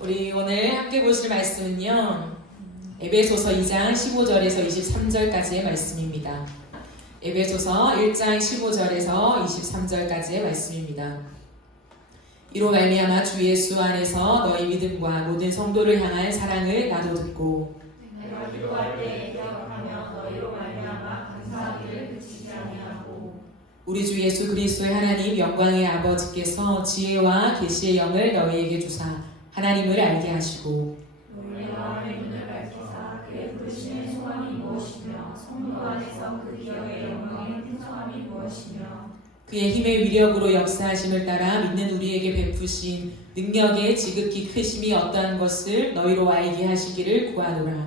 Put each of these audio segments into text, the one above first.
우리 오늘 함께 보실 말씀은요, 에베소서 2장 15절에서 23절까지의 말씀입니다. 에베소서 1장 15절에서 23절까지의 말씀입니다. 이로 말미암아 주 예수 안에서 너희 믿음과 모든 성도를 향한 사랑을 나도 듣고 내가 기도할 때 기억하며 너희로 말미암아 감사하기를 그치지 아니하고 우리 주 예수 그리스도의 하나님 영광의 아버지께서 지혜와 계시의 영을 너희에게 주사 하나님을 알게 하시고 우리 마음의 눈을 밝히사 그의 부르심의 소원이 무엇이며 성도 안에서 그 기업의 영광의 풍성함이 무엇이며 그의 힘의 위력으로 역사하심을 따라 믿는 우리에게 베푸신 능력의 지극히 크심이 어떠한 것을 너희로 알게 하시기를 구하노라.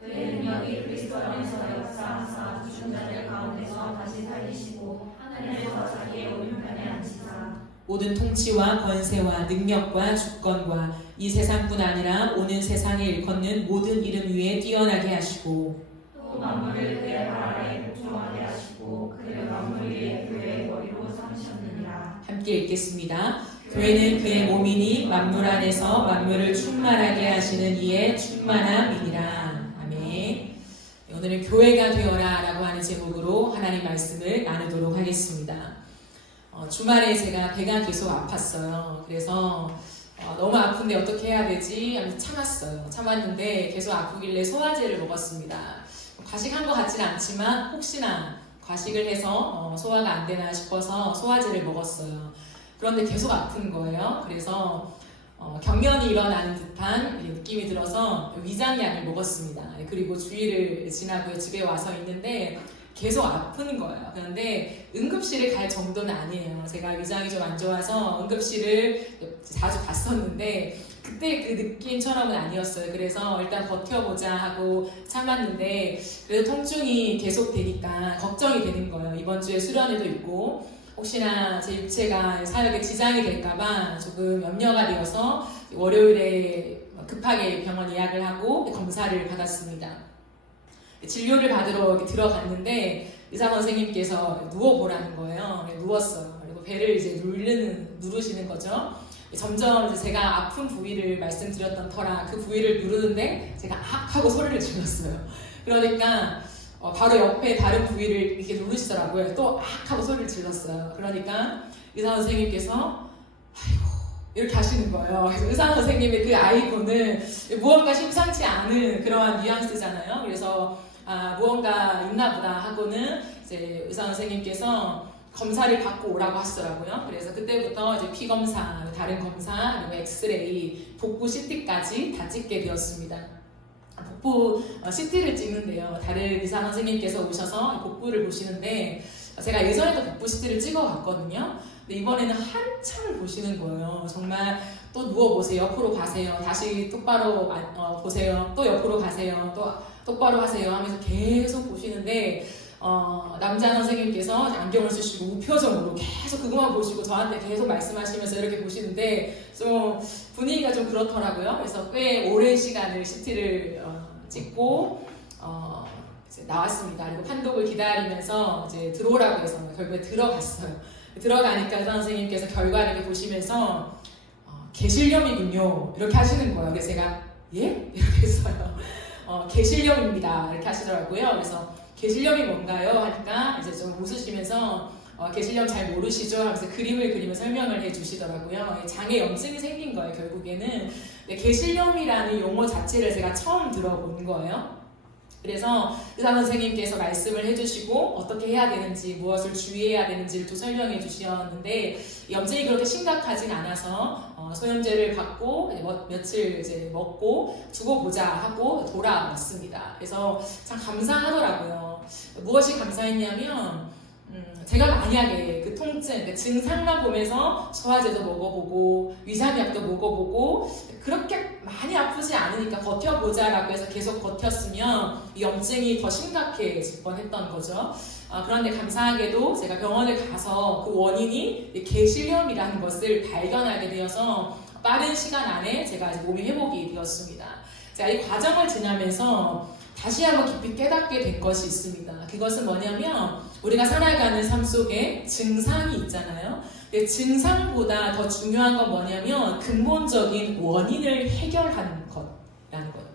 그의 능력이 그리스도 안에서 역사하사 죽은 자들 가운데서 다시 살리시고 하늘에서 자기의 오른편에 앉히사 모든 통치와 권세와 능력과 주권과 이 세상뿐 아니라 오는 세상에 일컫는 모든 이름 위에 뛰어나게 하시고 또 만물을 그의 발 아래 복종하게 하시고 그의 만물 위에 교회의 머리로 삼으셨느니라. 함께 읽겠습니다. 교회는 그의 몸이니 만물 안에서 만물을 충만하게 하시는 이의 충만함이니라. 아멘. 오늘은 교회가 되어라 라고 하는 제목으로 하나님 말씀을 나누도록 하겠습니다. 주말에 제가 배가 계속 아팠어요. 그래서 너무 아픈데 어떻게 해야 되지? 하면서 참았는데 계속 아프길래 소화제를 먹었습니다. 과식한 것 같지는 않지만 혹시나 과식을 해서 소화가 안 되나 싶어서 소화제를 먹었어요. 그런데 계속 아픈 거예요. 그래서 경련이 일어나는 듯한 느낌이 들어서 위장약을 먹었습니다. 그리고 주일을 지나고 집에 와서 있는데 계속 아픈 거예요. 그런데 응급실에 갈 정도는 아니에요. 제가 위장이 좀 안 좋아서 응급실을 자주 갔었는데 그때 그 느낌처럼은 아니었어요. 그래서 일단 버텨보자 하고 참았는데 그래도 통증이 계속 되니까 걱정이 되는 거예요. 이번 주에 수련회도 있고 혹시나 제 육체가 사역에 지장이 될까봐 조금 염려가 되어서 월요일에 급하게 병원 예약을 하고 검사를 받았습니다. 진료를 받으러 들어갔는데 의사 선생님께서 누워보라는 거예요. 누웠어요. 그리고 배를 이제 누르시는 거죠. 점점 이제 제가 아픈 부위를 말씀드렸던 터라 그 부위를 누르는데 제가 악 하고 소리를 질렀어요. 그러니까 바로 옆에 다른 부위를 이렇게 누르시더라고요. 또 악 하고 소리를 질렀어요. 그러니까 의사 선생님께서 이렇게 하시는 거예요. 그래서 의사 선생님의 그 아이콘은 무언가 심상치 않은 그러한 뉘앙스잖아요. 그래서 무언가 있나 보다 하고는 이제 의사 선생님께서 검사를 받고 오라고 하시더라고요. 그래서 그때부터 이제 피 검사, 다른 검사, 그리고 엑스레이, 복부 CT까지 다 찍게 되었습니다. 복부 CT를 찍는데요. 다른 의사 선생님께서 오셔서 복부를 보시는데 제가 예전에도 복부 CT를 찍어봤거든요. 근데 이번에는 한참을 보시는 거예요. 정말 또 누워보세요. 옆으로 가세요. 다시 똑바로 보세요. 또 옆으로 가세요. 또 똑바로 하세요 하면서 계속 보시는데 남자 선생님께서 안경을 쓰시고 우표정으로 계속 그것만 보시고 저한테 계속 말씀하시면서 이렇게 보시는데 좀 분위기가 좀 그렇더라고요. 그래서 꽤 오랜 시간을 CT를 찍고 이제 나왔습니다. 그리고 판독을 기다리면서 이제 들어오라고 해서 결국에 들어갔어요. 들어가니까 선생님께서 결과를 이렇게 보시면서 개실염이군요 이렇게 하시는 거예요. 그래서 제가 예? 이렇게 했어요. 개실염입니다 이렇게 하시더라고요. 그래서 개실염이 뭔가요? 하니까 이제 좀 웃으시면서 개실염 잘 모르시죠? 하면서 그림을 그리며 설명을 해주시더라고요. 장에 염증이 생긴 거예요. 결국에는 개실염이라는 용어 자체를 제가 처음 들어본 거예요. 그래서 의사 선생님께서 말씀을 해주시고 어떻게 해야 되는지 무엇을 주의해야 되는지를 또 설명해 주셨는데 염증이 그렇게 심각하진 않아서 소염제를 받고 며칠 이제 먹고 두고 보자 하고 돌아왔습니다. 그래서 참 감사하더라고요. 무엇이 감사했냐면 제가 만약에 그 통증, 그 증상만 보면서 소화제도 먹어보고 위장약도 먹어보고 그렇게 많이 아프지 않으니까 버텨보자라고 해서 계속 버텼으면 이 염증이 더 심각해질 뻔했던 거죠. 그런데 감사하게도 제가 병원을 가서 그 원인이 개실염이라는 것을 발견하게 되어서 빠른 시간 안에 제가 몸이 회복이 되었습니다. 제가 이 과정을 지나면서 다시 한번 깊이 깨닫게 된 것이 있습니다. 그것은 뭐냐면 우리가 살아가는 삶 속에 증상이 있잖아요. 근데 증상보다 더 중요한 건 뭐냐면 근본적인 원인을 해결하는 것이라는 거예요.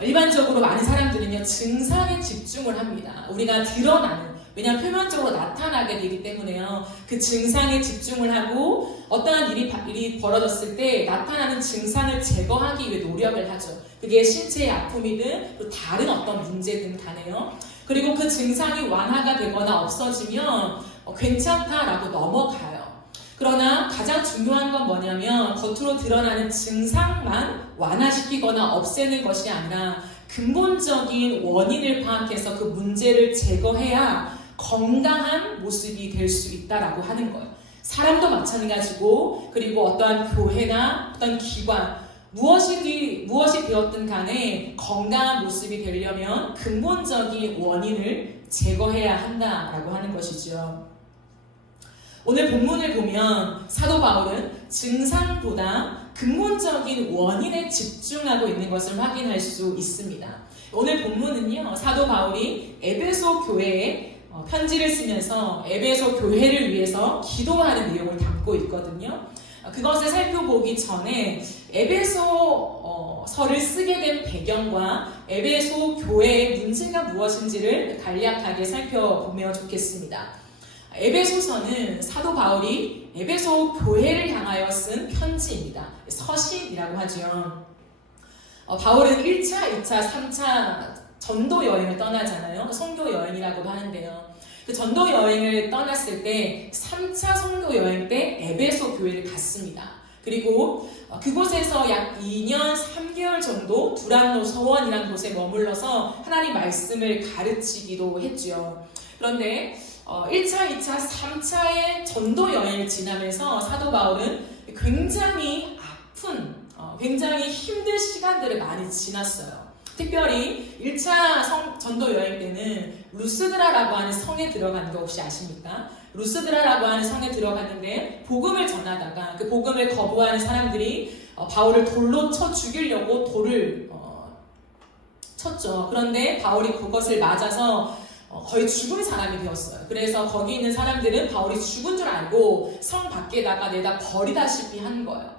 일반적으로 많은 사람들은요 증상에 집중을 합니다. 우리가 드러나는, 왜냐하면 표면적으로 나타나게 되기 때문에요. 그 증상에 집중을 하고 어떠한 일이 벌어졌을 때 나타나는 증상을 제거하기 위해 노력을 하죠. 그게 신체의 아픔이든 또 다른 어떤 문제든 간에요. 그리고 그 증상이 완화가 되거나 없어지면 괜찮다라고 넘어가요. 그러나 가장 중요한 건 뭐냐면 겉으로 드러나는 증상만 완화시키거나 없애는 것이 아니라 근본적인 원인을 파악해서 그 문제를 제거해야 건강한 모습이 될 수 있다라고 하는 거예요. 사람도 마찬가지고, 그리고 어떠한 교회나 어떤 기관, 무엇이 되었든 간에 건강한 모습이 되려면 근본적인 원인을 제거해야 한다라고 하는 것이죠. 오늘 본문을 보면 사도 바울은 증상보다 근본적인 원인에 집중하고 있는 것을 확인할 수 있습니다. 오늘 본문은요, 사도 바울이 에베소 교회에 편지를 쓰면서 에베소 교회를 위해서 기도하는 내용을 담고 있거든요. 그것을 살펴보기 전에 에베소서를 쓰게 된 배경과 에베소 교회의 문제가 무엇인지를 간략하게 살펴보면 좋겠습니다. 에베소서는 사도 바울이 에베소 교회를 향하여 쓴 편지입니다. 서신이라고 하죠. 바울은 1차, 2차, 3차 전도 여행을 떠나잖아요. 선교 여행이라고도 하는데요. 그 전도 여행을 떠났을 때 3차 선교 여행 때 에베소 교회를 갔습니다. 그리고 그곳에서 약 2년 3개월 정도 두란노 서원이라는 곳에 머물러서 하나님 말씀을 가르치기도 했죠. 그런데 1차, 2차, 3차의 전도 여행을 지나면서 사도 바울은 굉장히 아픈, 굉장히 힘든 시간들을 많이 지났어요. 특별히 1차 전도 여행 때는 루스드라라고 하는 성에 들어가는 거 혹시 아십니까? 루스드라라고 하는 성에 들어갔는데 복음을 전하다가 그 복음을 거부하는 사람들이 바울을 돌로 쳐 죽이려고 돌을 쳤죠. 그런데 바울이 그것을 맞아서 거의 죽은 사람이 되었어요. 그래서 거기 있는 사람들은 바울이 죽은 줄 알고 성 밖에다가 내다 버리다시피 한 거예요.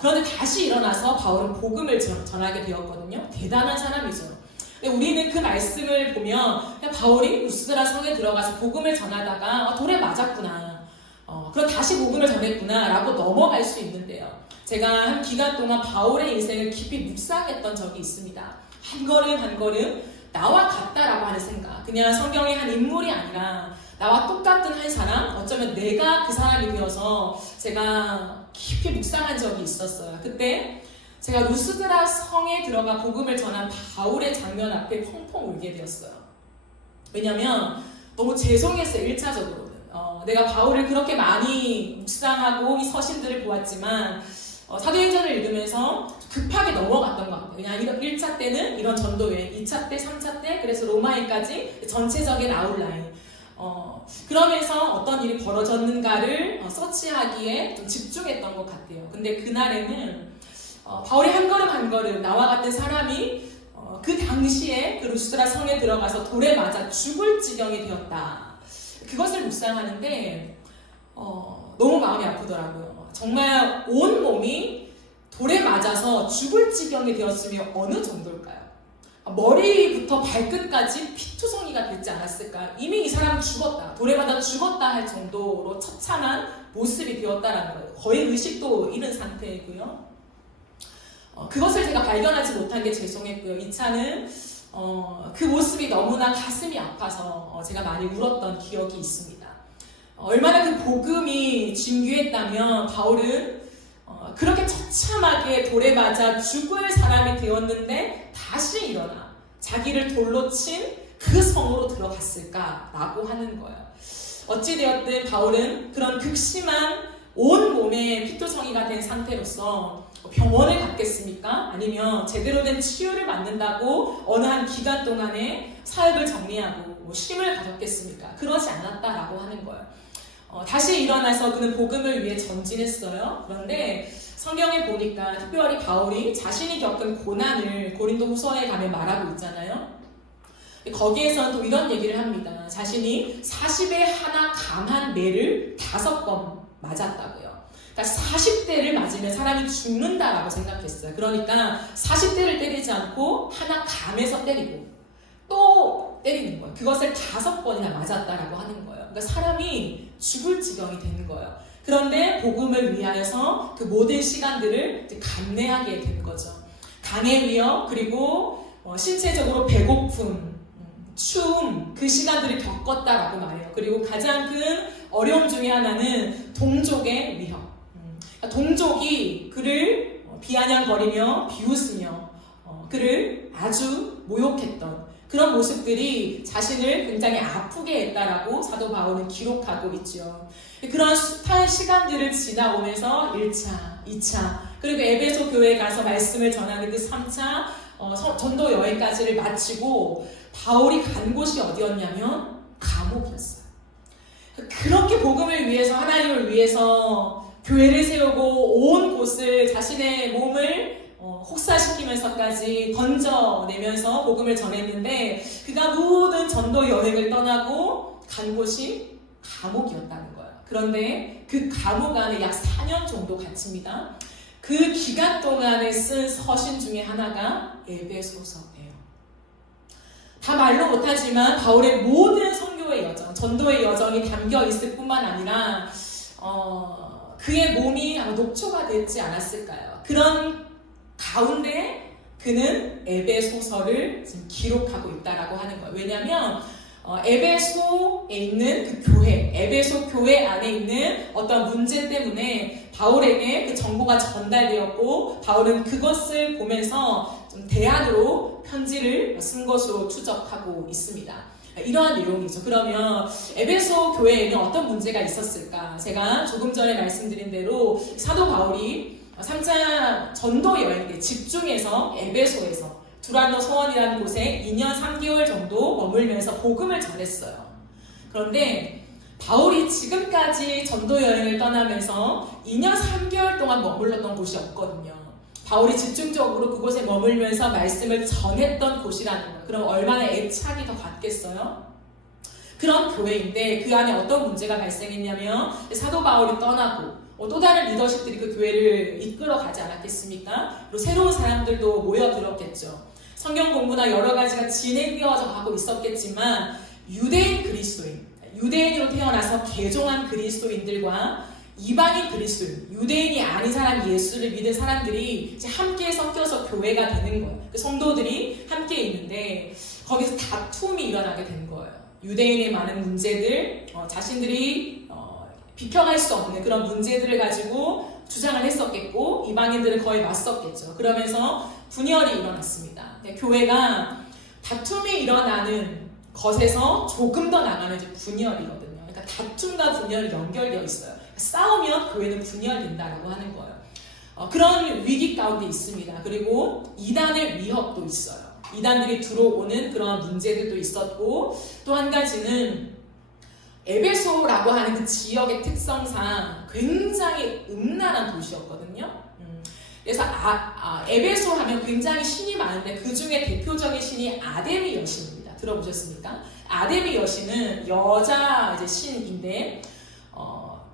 그런데 다시 일어나서 바울은 복음을 전하게 되었거든요. 대단한 사람이죠. 근데 우리는 그 말씀을 보면 그냥 바울이 루스드라 성에 들어가서 복음을 전하다가 돌에 맞았구나. 그럼 다시 복음을 전했구나 라고 넘어갈 수 있는데요. 제가 한 기간 동안 바울의 인생을 깊이 묵상했던 적이 있습니다. 한 걸음 한 걸음 나와 같다라고 하는 생각. 그냥 성경의 한 인물이 아니라 나와 똑같은 한 사람, 어쩌면 내가 그 사람이 되어서 제가 깊이 묵상한 적이 있었어요. 그때 제가 루스드라 성에 들어가 복음을 전한 바울의 장면 앞에 펑펑 울게 되었어요. 왜냐면 너무 죄송했어요. 1차적으로는. 내가 바울을 그렇게 많이 묵상하고 이 서신들을 보았지만 사도행전을 읽으면서 급하게 넘어갔던 것 같아요. 그냥 1차 때는 이런 전도여행, 2차 때, 3차 때, 그래서 로마에까지 전체적인 아웃라인. 그러면서 어떤 일이 벌어졌는가를 서치하기에 좀 집중했던 것 같아요. 근데 그날에는 바울이 한 걸음 한 걸음 나와 같은 사람이 그 당시에 그 루스드라 성에 들어가서 돌에 맞아 죽을 지경이 되었다. 그것을 묵상하는데 너무 마음이 아프더라고요. 정말 온 몸이 돌에 맞아서 죽을 지경이 되었으면 어느 정도일까요? 머리부터 발끝까지 피투성이가 되지 않았을까? 이미 이 사람은 죽었다. 돌에 맞아 죽었다 할 정도로 처참한 모습이 되었다라는 거예요. 거의 의식도 잃은 상태이고요. 그것을 제가 발견하지 못한 게 죄송했고요. 2차는 그 모습이 너무나 가슴이 아파서 제가 많이 울었던 기억이 있습니다. 얼마나 그 복음이 진귀했다면 바울은 그렇게 처참하게 돌에 맞아 죽을 사람이 되었는데 다시 일어나 자기를 돌로 친 그 성으로 들어갔을까라고 하는 거예요. 어찌되었든 바울은 그런 극심한 온 몸에 피투성이가 된 상태로서 병원을 갔겠습니까? 아니면 제대로 된 치유를 받는다고 어느 한 기간 동안에 사역을 정리하고 쉼을 가졌겠습니까? 그러지 않았다라고 하는 거예요. 다시 일어나서 그는 복음을 위해 전진했어요. 그런데 성경에 보니까 특별히 바울이 자신이 겪은 고난을 고린도 후서에 가면 말하고 있잖아요. 거기에서는 또 이런 얘기를 합니다. 자신이 40에 하나 감한 매를 5번 맞았다고요. 그러니까 40대를 맞으면 사람이 죽는다라고 생각했어요. 그러니까 40대를 때리지 않고 하나 감해서 때리고 또 때리는 거예요. 그것을 5번이나 맞았다라고 하는 거예요. 그러니까 사람이 죽을 지경이 되는 거예요. 그런데 복음을 위하여서 그 모든 시간들을 감내하게 된 거죠. 강의 위협, 그리고 신체적으로 배고픔, 추움, 그 시간들을 겪었다라고 말해요. 그리고 가장 큰 어려움 중에 하나는 동족의 위협. 동족이 그를 비아냥거리며 비웃으며 그를 아주 모욕했던 그런 모습들이 자신을 굉장히 아프게 했다라고 사도 바울은 기록하고 있죠. 그런 숱한 시간들을 지나오면서 1차, 2차, 그리고 에베소 교회에 가서 말씀을 전하는 그 3차 전도 여행까지를 마치고 바울이 간 곳이 어디였냐면 감옥이었어요. 그렇게 복음을 위해서, 하나님을 위해서 교회를 세우고 온 곳을 자신의 몸을 혹사시키면서까지 던져내면서 복음을 전했는데 그가 모든 전도 여행을 떠나고 간 곳이 감옥이었다는 거예요. 그런데 그 감옥 안에 약 4년 정도 갇힙니다. 그 기간 동안에 쓴 서신 중에 하나가 에베소서예요. 다 말로 못하지만 바울의 모든 선교의 여정, 전도의 여정이 담겨 있을 뿐만 아니라 그의 몸이 아마 녹초가 되지 않았을까요? 그런 가운데 그는 에베소서를 지금 기록하고 있다라고 하는 거예요. 왜냐하면 에베소에 있는 그 교회, 에베소 교회 안에 있는 어떤 문제 때문에 바울에게 그 정보가 전달되었고 바울은 그것을 보면서 좀 대안으로 편지를 쓴 것으로 추적하고 있습니다. 이러한 내용이죠. 그러면 에베소 교회에는 어떤 문제가 있었을까? 제가 조금 전에 말씀드린 대로 사도 바울이 3차 전도 여행 때 집중해서 에베소에서 두란노 서원이라는 곳에 2년 3개월 정도 머물면서 복음을 전했어요. 그런데 바울이 지금까지 전도 여행을 떠나면서 2년 3개월 동안 머물렀던 곳이 없거든요. 바울이 집중적으로 그곳에 머물면서 말씀을 전했던 곳이라는 거예요. 그럼 얼마나 애착이 더 갔겠어요? 그런 교회인데 그 안에 어떤 문제가 발생했냐면 사도 바울이 떠나고 또 다른 리더십들이 그 교회를 이끌어 가지 않았겠습니까? 그리고 새로운 사람들도 모여들었겠죠. 성경 공부나 여러 가지가 진행되어져 가고 있었겠지만 유대인 그리스도인, 유대인으로 태어나서 개종한 그리스도인들과 이방인 그리스도인, 유대인이 아닌 사람 예수를 믿은 사람들이 이제 함께 섞여서 교회가 되는 거예요. 그 성도들이 함께 있는데 거기서 다툼이 일어나게 된 거예요. 유대인의 많은 문제들, 자신들이 비켜갈 수 없는 그런 문제들을 가지고 주장을 했었겠고 이방인들은 거의 맞섰겠죠. 그러면서 분열이 일어났습니다. 교회가 다툼이 일어나는 것에서 조금 더 나가는 이제 분열이거든요. 그러니까 다툼과 분열이 연결되어 있어요. 싸우면 교회는 분열된다라고 하는 거예요. 그런 위기 가운데 있습니다. 그리고 이단의 위협도 있어요. 이단들이 들어오는 그런 문제들도 있었고 또 한 가지는 에베소라고 하는 그 지역의 특성상 굉장히 음란한 도시였거든요. 그래서 에베소 하면 굉장히 신이 많은데 그 중에 대표적인 신이 아데미 여신입니다. 들어보셨습니까? 아데미 여신은 여자 이제 신인데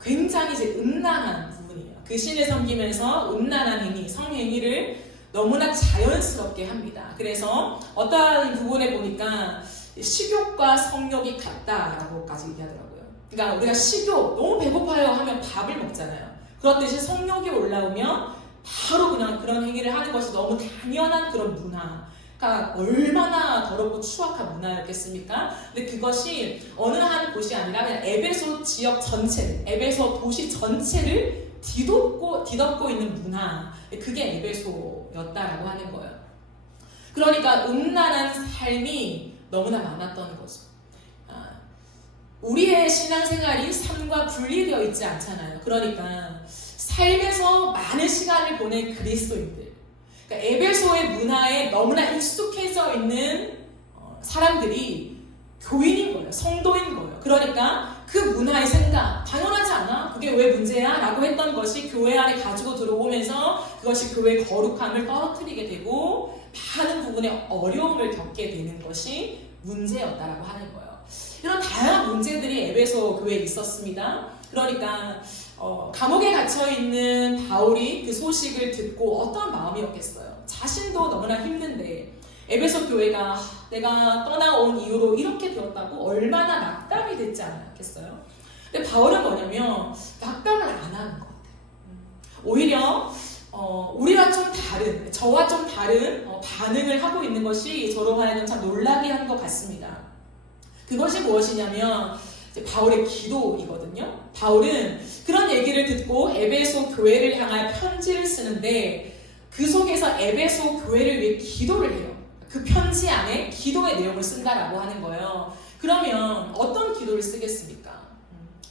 굉장히 이제 음란한 부분이에요. 그 신을 섬기면서 음란한 행위, 성행위를 너무나 자연스럽게 합니다. 그래서 어떠한 부분에 보니까 식욕과 성욕이 같다라고까지 얘기하더라고요. 그러니까 우리가 식욕, 너무 배고파요 하면 밥을 먹잖아요. 그렇듯이 성욕이 올라오면 바로 그냥 그런 행위를 하는 것이 너무 당연한 그런 문화. 그러니까 얼마나 더럽고 추악한 문화였겠습니까? 근데 그것이 어느 한 곳이 아니라 그냥 에베소 지역 전체, 에베소 도시 전체를 뒤덮고 있는 문화. 그게 에베소였다라고 하는 거예요. 그러니까 음란한 삶이 너무나 많았던 거죠. 우리의 신앙생활이 삶과 분리되어 있지 않잖아요. 그러니까 삶에서 많은 시간을 보낸 그리스도인들, 그러니까 에베소의 문화에 너무나 익숙해져 있는 사람들이 교인인 거예요. 성도인 거예요. 그러니까 그 문화의 생각, 당연하지 않아? 그게 왜 문제야? 라고 했던 것이 교회 안에 가지고 들어오면서 그것이 교회의 거룩함을 떨어뜨리게 되고 많은 부분에 어려움을 겪게 되는 것이 문제였다라고 하는 거예요. 이런 다양한 문제들이 에베소 교회에 있었습니다. 그러니까 감옥에 갇혀있는 바울이 그 소식을 듣고 어떤 마음이었겠어요? 자신도 너무나 힘든데 에베소 교회가 내가 떠나온 이후로 이렇게 되었다고 얼마나 낙담이 됐지 않았겠어요? 근데 바울은 뭐냐면 낙담을 안 하는 것 같아요. 오히려 우리와 좀 다른, 저와 좀 다른 반응을 하고 있는 것이 저로 하여금 참 놀라게 한 것 같습니다. 그것이 무엇이냐면 이제 바울의 기도이거든요. 바울은 그런 얘기를 듣고 에베소 교회를 향한 편지를 쓰는데 그 속에서 에베소 교회를 위해 기도를 해요. 그 편지 안에 기도의 내용을 쓴다라고 하는 거예요. 그러면 어떤 기도를 쓰겠습니까?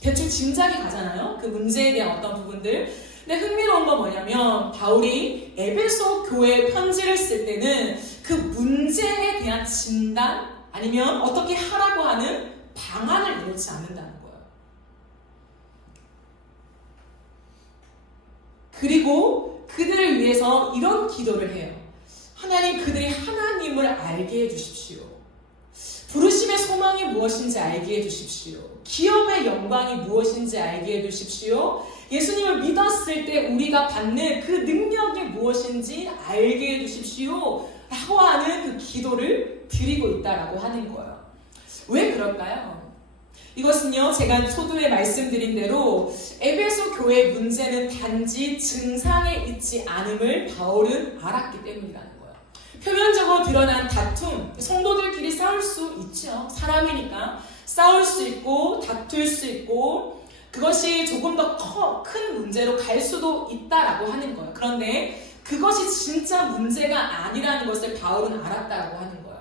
대충 짐작이 가잖아요. 그 문제에 대한 어떤 부분들. 근데 흥미로운 건 뭐냐면 바울이 에베소 교회에 편지를 쓸 때는 그 문제에 대한 진단 아니면 어떻게 하라고 하는 방안을 내놓지 않는다는 거예요. 그리고 그들을 위해서 이런 기도를 해요. 하나님, 그들이 하나님을 알게 해주십시오. 부르심의 소망이 무엇인지 알게 해주십시오. 기업의 영광이 무엇인지 알게 해주십시오. 예수님을 믿었을 때 우리가 받는 그 능력이 무엇인지 알게 해주십시오. 라고 하는 그 기도를 드리고 있다라고 하는 거예요. 왜 그럴까요? 이것은요, 제가 초두에 말씀드린 대로 에베소 교회의 문제는 단지 증상에 있지 않음을 바울은 알았기 때문이라는 거예요. 표면적으로 드러난 다툼, 성도들끼리 싸울 수 있죠. 사람이니까 싸울 수 있고 다툴 수 있고 그것이 조금 더 큰 문제로 갈 수도 있다라고 하는 거예요. 그런데 그것이 진짜 문제가 아니라는 것을 바울은 알았다라고 하는 거예요.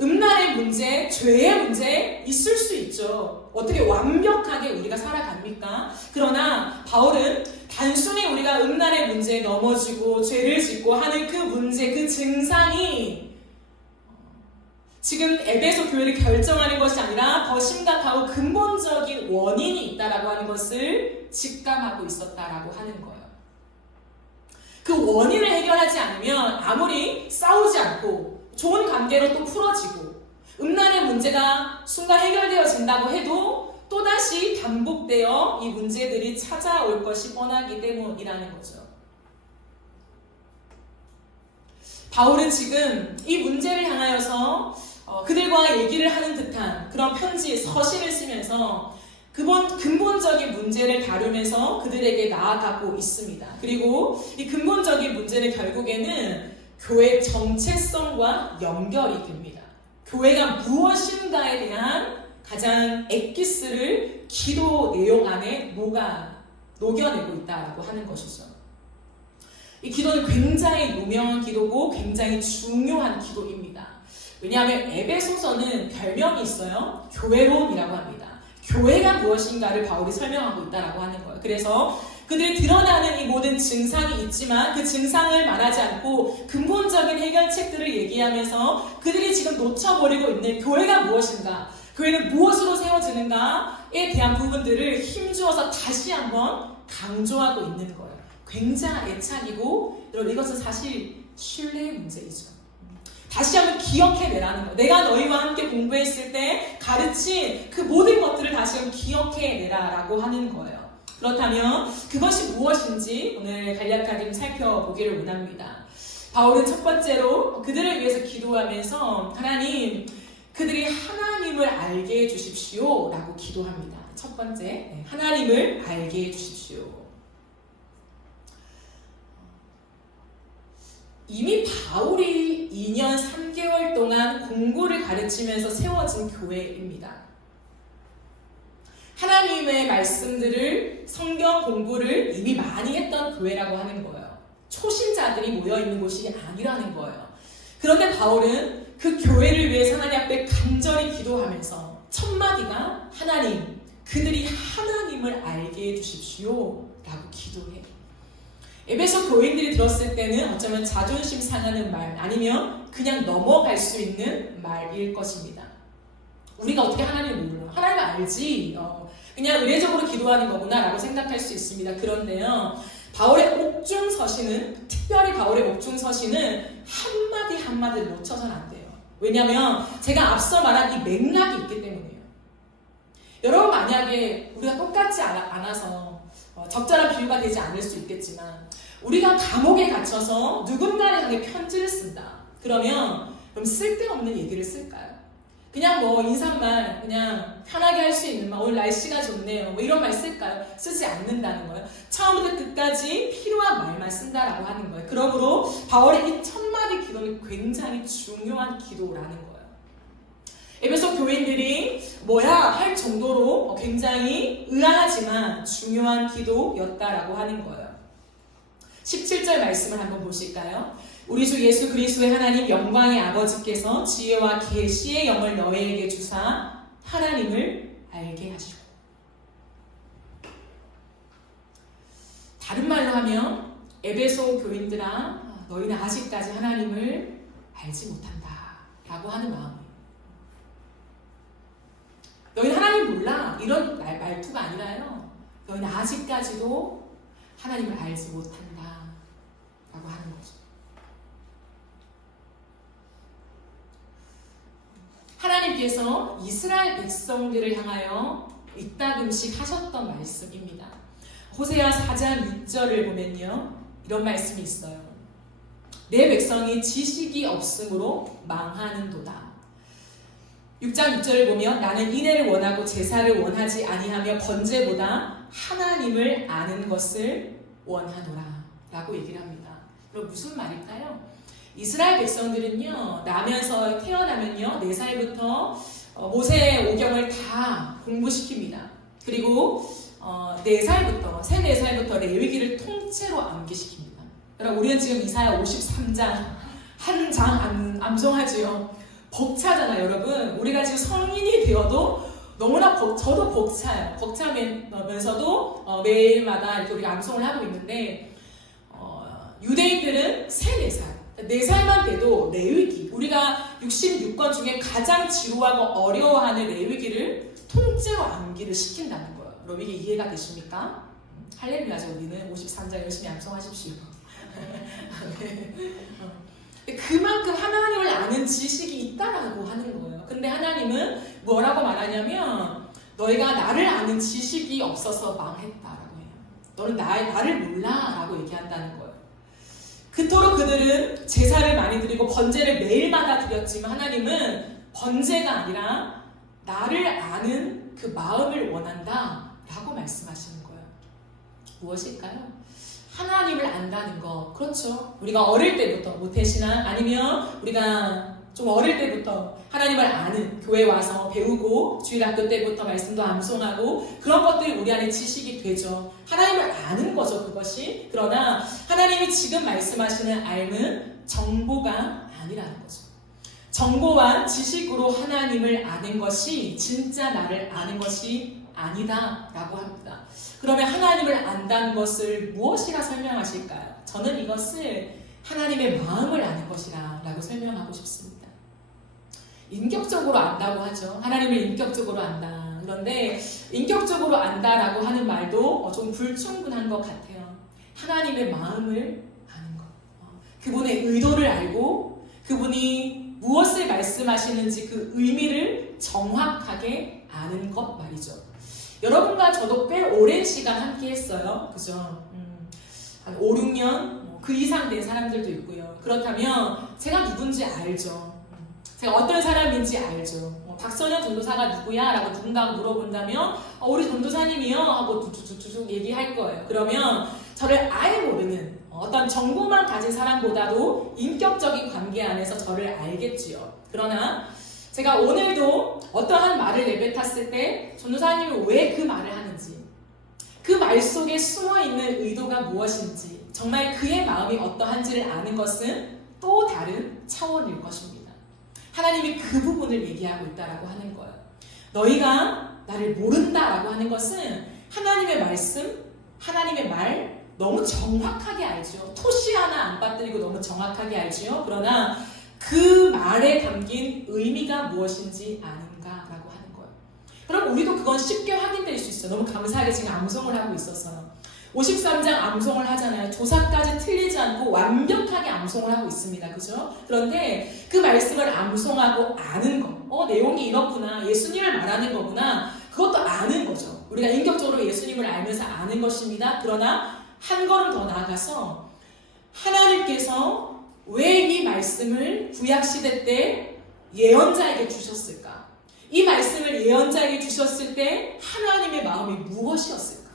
음란의 문제, 죄의 문제 있을 수 있죠. 어떻게 완벽하게 우리가 살아갑니까? 그러나 바울은 단순히 우리가 음란의 문제에 넘어지고 죄를 짓고 하는 그 문제, 그 증상이 지금 에베소 교회를 결정하는 것이 아니라 더 심각하고 근본적인 원인이 있다라고 하는 것을 직감하고 있었다라고 하는 거예요. 그 원인을 해결하지 않으면 아무리 싸우지 않고 좋은 관계로 또 풀어지고 음란의 문제가 순간 해결되어진다고 해도 또다시 반복되어 이 문제들이 찾아올 것이 뻔하기 때문이라는 거죠. 바울은 지금 이 문제를 향하여서 그들과 얘기를 하는 듯한 그런 편지, 서신을 쓰면서 근본적인 문제를 다루면서 그들에게 나아가고 있습니다. 그리고 이 근본적인 문제는 결국에는 교회 정체성과 연결이 됩니다. 교회가 무엇인가에 대한 가장 엑기스를 기도 내용 안에 녹여내고 있다라고 하는 것이죠. 이 기도는 굉장히 유명한 기도고 굉장히 중요한 기도입니다. 왜냐하면 에베소서는 별명이 있어요. 교회론이라고 합니다. 교회가 무엇인가를 바울이 설명하고 있다라고 하는 거예요. 그래서 그들이 드러나는 이 모든 증상이 있지만 그 증상을 말하지 않고 근본적인 해결책들을 얘기하면서 그들이 지금 놓쳐버리고 있는 교회가 무엇인가, 교회는 무엇으로 세워지는가에 대한 부분들을 힘주어서 다시 한번 강조하고 있는 거예요. 굉장한 애착이고 여러분 이것은 사실 신뢰의 문제이죠. 다시 한번 기억해내라는 거예요. 내가 너희와 함께 공부했을 때 가르친 그 모든 것들을 다시 한번 기억해내라라고 하는 거예요. 그렇다면 그것이 무엇인지 오늘 간략하게 좀 살펴보기를 원합니다. 바울은 첫 번째로 그들을 위해서 기도하면서 하나님, 그들이 하나님을 알게 해주십시오 라고 기도합니다. 첫 번째, 하나님을 알게 해주십시오. 이미 바울이 2년 3개월 동안 공부를 가르치면서 세워진 교회입니다. 하나님의 말씀들을, 성경 공부를 이미 많이 했던 교회라고 하는 거예요. 초신자들이 모여있는 곳이 아니라는 거예요. 그런데 바울은 그 교회를 위해 하나님 앞에 간절히 기도하면서 첫 마디가 하나님, 그들이 하나님을 알게 해주십시오 라고 기도해요. 에베소 교인들이 들었을 때는 어쩌면 자존심 상하는 말 아니면 그냥 넘어갈 수 있는 말일 것입니다. 우리가 어떻게 하나님을 몰라? 하나님을 알지. 그냥 의례적으로 기도하는 거구나라고 생각할 수 있습니다. 그런데요, 바울의 옥중서신은, 특별히 바울의 옥중서신은 한마디 한마디를 놓쳐서는 안 돼요. 왜냐하면 제가 앞서 말한 이 맥락이 있기 때문이에요. 여러분, 만약에 우리가 똑같지 않아서 적절한 비유가 되지 않을 수 있겠지만, 우리가 감옥에 갇혀서 누군가를 향해 편지를 쓴다. 그럼 쓸데없는 얘기를 쓸까요? 그냥 뭐 인사말, 그냥 편하게 할 수 있는 말, 오늘 날씨가 좋네요, 뭐 이런 말 쓸까요? 쓰지 않는다는 거예요. 처음부터 끝까지 필요한 말만 쓴다라고 하는 거예요. 그러므로 바울의 이 천마디 기도는 굉장히 중요한 기도라는 거예요. 에베소 교인들이 뭐야 할 정도로 굉장히 의아하지만 중요한 기도였다라고 하는 거예요. 17절 말씀을 한번 보실까요? 우리 주 예수 그리스도의 하나님 영광의 아버지께서 지혜와 계시의 영을 너희에게 주사 하나님을 알게 하시고. 다른 말로 하면 에베소 교인들아, 너희는 아직까지 하나님을 알지 못한다 라고 하는 마음이에요. 너희는 하나님 몰라 이런 말투가 아니라요, 너희는 아직까지도 하나님을 알지 못한다 라고 하는 거죠. 하나님께서 이스라엘 백성들을 향하여 이따금씩 하셨던 말씀입니다. 호세아 4장 6절을 보면요, 이런 말씀이 있어요. 내 백성이 지식이 없으므로 망하는도다. 6장 6절을 보면 나는 인애를 원하고 제사를 원하지 아니하며 번제보다 하나님을 아는 것을 원하노라 라고 얘기를 합니다. 그럼 무슨 말일까요? 이스라엘 백성들은요, 태어나면요 4살부터 모세의 오경을 다 공부시킵니다. 그리고 4살부터 레위기를 통째로 암기시킵니다. 여러분, 우리는 지금 이사야 53장 한 장 암송하지요. 벅차잖아요, 여러분. 우리가 지금 성인이 되어도 너무나 저도 벅차요. 벅차면서도 매일마다 이렇게 우리가 암송을 하고 있는데, 유대인들은 4살만 돼도 레위기, 우리가 66권 중에 가장 지루하고 어려워하는 레위기를 통째로 암기를 시킨다는 거예요. 여러분, 이게 이해가 되십니까? 할렐루야죠. 우리는 53장 열심히 암송하십시오. 그만큼 하나님을 아는 지식이 있다라고 하는 거예요. 근데 하나님은 뭐라고 말하냐면, 너희가 나를 아는 지식이 없어서 망했다라고 해요. 너는 나를 몰라라고 얘기한다는 거예요. 그토록 그들은 제사를 많이 드리고 번제를 매일마다 드렸지만, 하나님은 번제가 아니라 나를 아는 그 마음을 원한다 라고 말씀하시는 거예요. 무엇일까요? 하나님을 안다는 거. 그렇죠. 우리가 어릴 때부터 모태신앙, 아니면 우리가 좀 어릴 때부터 하나님을 아는, 교회 와서 배우고 주일학교 때부터 말씀도 암송하고, 그런 것들이 우리 안에 지식이 되죠. 하나님을 아는 거죠, 그것이. 그러나 하나님이 지금 말씀하시는 알은 정보가 아니라는 거죠. 정보와 지식으로 하나님을 아는 것이 진짜 나를 아는 것이 아니다 라고 합니다. 그러면 하나님을 안다는 것을 무엇이라 설명하실까요? 저는 이것을 하나님의 마음을 아는 것이라 라고 설명하고 싶습니다. 인격적으로 안다고 하죠. 하나님을 인격적으로 안다. 그런데 인격적으로 안다라고 하는 말도 좀 불충분한 것 같아요. 하나님의 마음을 아는 것. 그분의 의도를 알고 그분이 무엇을 말씀하시는지 그 의미를 정확하게 아는 것 말이죠. 여러분과 저도 꽤 오랜 시간 함께 했어요. 그죠? 한 5, 6년 그 이상 된 사람들도 있고요. 그렇다면 제가 누군지 알죠. 제가 어떤 사람인지 알죠. 박선영 전도사가 누구야? 라고 누군가가 물어본다면 우리 전도사님이요? 하고 쭉 얘기할 거예요. 그러면 저를 아예 모르는 어떤 정보만 가진 사람보다도 인격적인 관계 안에서 저를 알겠지요. 그러나 제가 오늘도 어떠한 말을 내뱉었을 때 전도사님이 왜 그 말을 하는지, 그 말 속에 숨어있는 의도가 무엇인지, 정말 그의 마음이 어떠한지를 아는 것은 또 다른 차원일 것입니다. 하나님이 그 부분을 얘기하고 있다라고 하는 거예요. 너희가 나를 모른다라고 하는 것은 하나님의 말씀, 하나님의 말 너무 정확하게 알죠. 토시 하나 안 빠뜨리고 너무 정확하게 알죠. 그러나 그 말에 담긴 의미가 무엇인지 아는가라고 그럼 우리도 그건 쉽게 확인될 수 있어요. 너무 감사하게 지금 암송을 하고 있어서요. 53장 암송을 하잖아요. 조사까지 틀리지 않고 완벽하게 암송을 하고 있습니다. 그죠? 그런데 그 말씀을 암송하고 아는 거, 내용이 이렇구나, 예수님을 말하는 거구나, 그것도 아는 거죠. 우리가 인격적으로 예수님을 알면서 아는 것입니다. 그러나 한 걸음 더 나아가서 하나님께서 왜 이 말씀을 구약시대 때 예언자에게 주셨을까? 이 말씀을 예언자에게 주셨을 때 하나님의 마음이 무엇이었을까?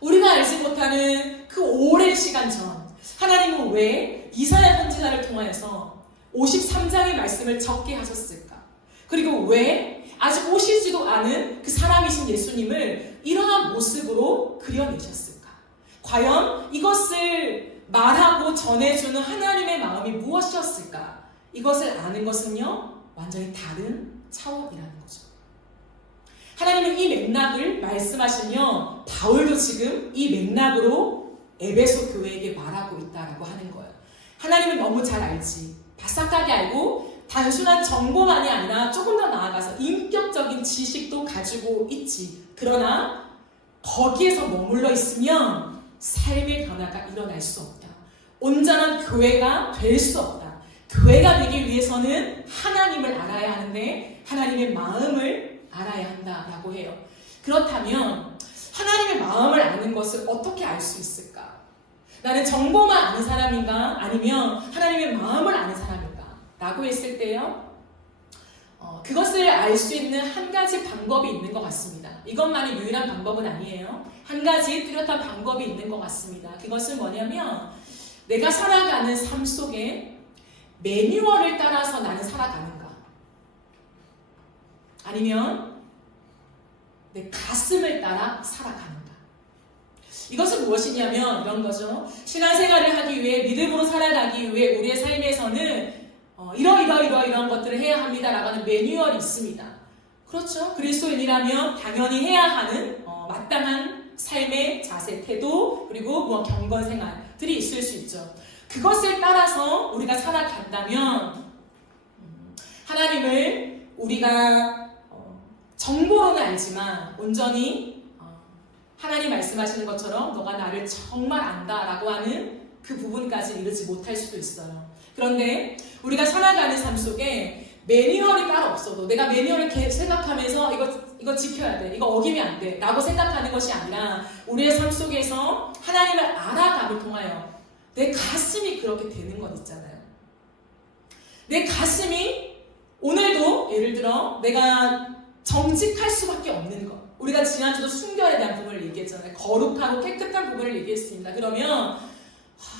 우리가 알지 못하는 그 오랜 시간 전 하나님은 왜 이사야 선지자를 통하여서 53장의 말씀을 적게 하셨을까? 그리고 왜 아직 오시지도 않은 그 사람이신 예수님을 이러한 모습으로 그려내셨을까? 과연 이것을 말하고 전해주는 하나님의 마음이 무엇이었을까? 이것을 아는 것은요, 완전히 다른 차원이라는 거죠. 하나님은 이 맥락을 말씀하시며 바울도 지금 이 맥락으로 에베소 교회에게 말하고 있다라고 하는 거예요. 하나님은 너무 잘 알지. 바삭하게 알고 단순한 정보만이 아니라 조금 더 나아가서 인격적인 지식도 가지고 있지. 그러나 거기에서 머물러 있으면 삶의 변화가 일어날 수 없다. 온전한 교회가 될 수 없다. 교회가 되기 위해서는 하나님을 알아야 하는데 하나님의 마음을 알아야 한다라고 해요. 그렇다면 하나님의 마음을 아는 것을 어떻게 알 수 있을까? 나는 정보만 아는 사람인가? 아니면 하나님의 마음을 아는 사람인가? 라고 했을 때요, 그것을 알 수 있는 한 가지 방법이 있는 것 같습니다. 이것만이 유일한 방법은 아니에요. 한 가지 뚜렷한 방법이 있는 것 같습니다. 그것은 뭐냐면 내가 살아가는 삶 속에 매뉴얼을 따라서 나는 살아가는가? 아니면 내 가슴을 따라 살아가는가? 이것은 무엇이냐면 이런 거죠. 신앙생활을 하기 위해, 믿음으로 살아가기 위해 우리의 삶에서는 이러한 것들을 해야 합니다라고 하는 매뉴얼이 있습니다. 그렇죠? 그리스도인이라면 당연히 해야 하는 마땅한 삶의 자세, 태도, 그리고 경건 생활들이 있을 수 있죠. 그것을 따라서 우리가 살아간다면 하나님을 우리가 정보로는 알지만 온전히 하나님 말씀하시는 것처럼 너가 나를 정말 안다라고 하는 그 부분까지 이르지 못할 수도 있어요. 그런데 우리가 살아가는 삶 속에 매뉴얼이 따로 없어도 내가 매뉴얼을 생각하면서 이거 지켜야 돼, 이거 어기면 안 돼 라고 생각하는 것이 아니라 우리의 삶 속에서 하나님을 알아감을 통하여 내 가슴이 그렇게 되는 것 있잖아요. 내 가슴이 오늘도 예를 들어 내가 정직할 수밖에 없는 것, 우리가 지난주도 순결에 대한 부분을 얘기했잖아요. 거룩하고 깨끗한 부분을 얘기했습니다. 그러면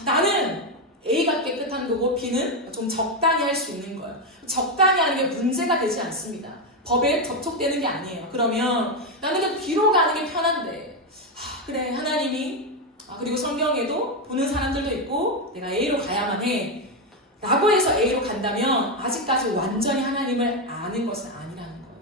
나는 A가 깨끗한 거고 B는 좀 적당히 할 수 있는 거예요. 적당히 하는 게 문제가 되지 않습니다. 법에 접촉되는 게 아니에요. 그러면 나는 그 B로 가는 게 편한데 그래, 하나님이 그리고 성경에도 보는 사람들도 있고 내가 A로 가야만 해 라고 해서 A로 간다면 아직까지 완전히 하나님을 아는 것은 아니라는 거예요.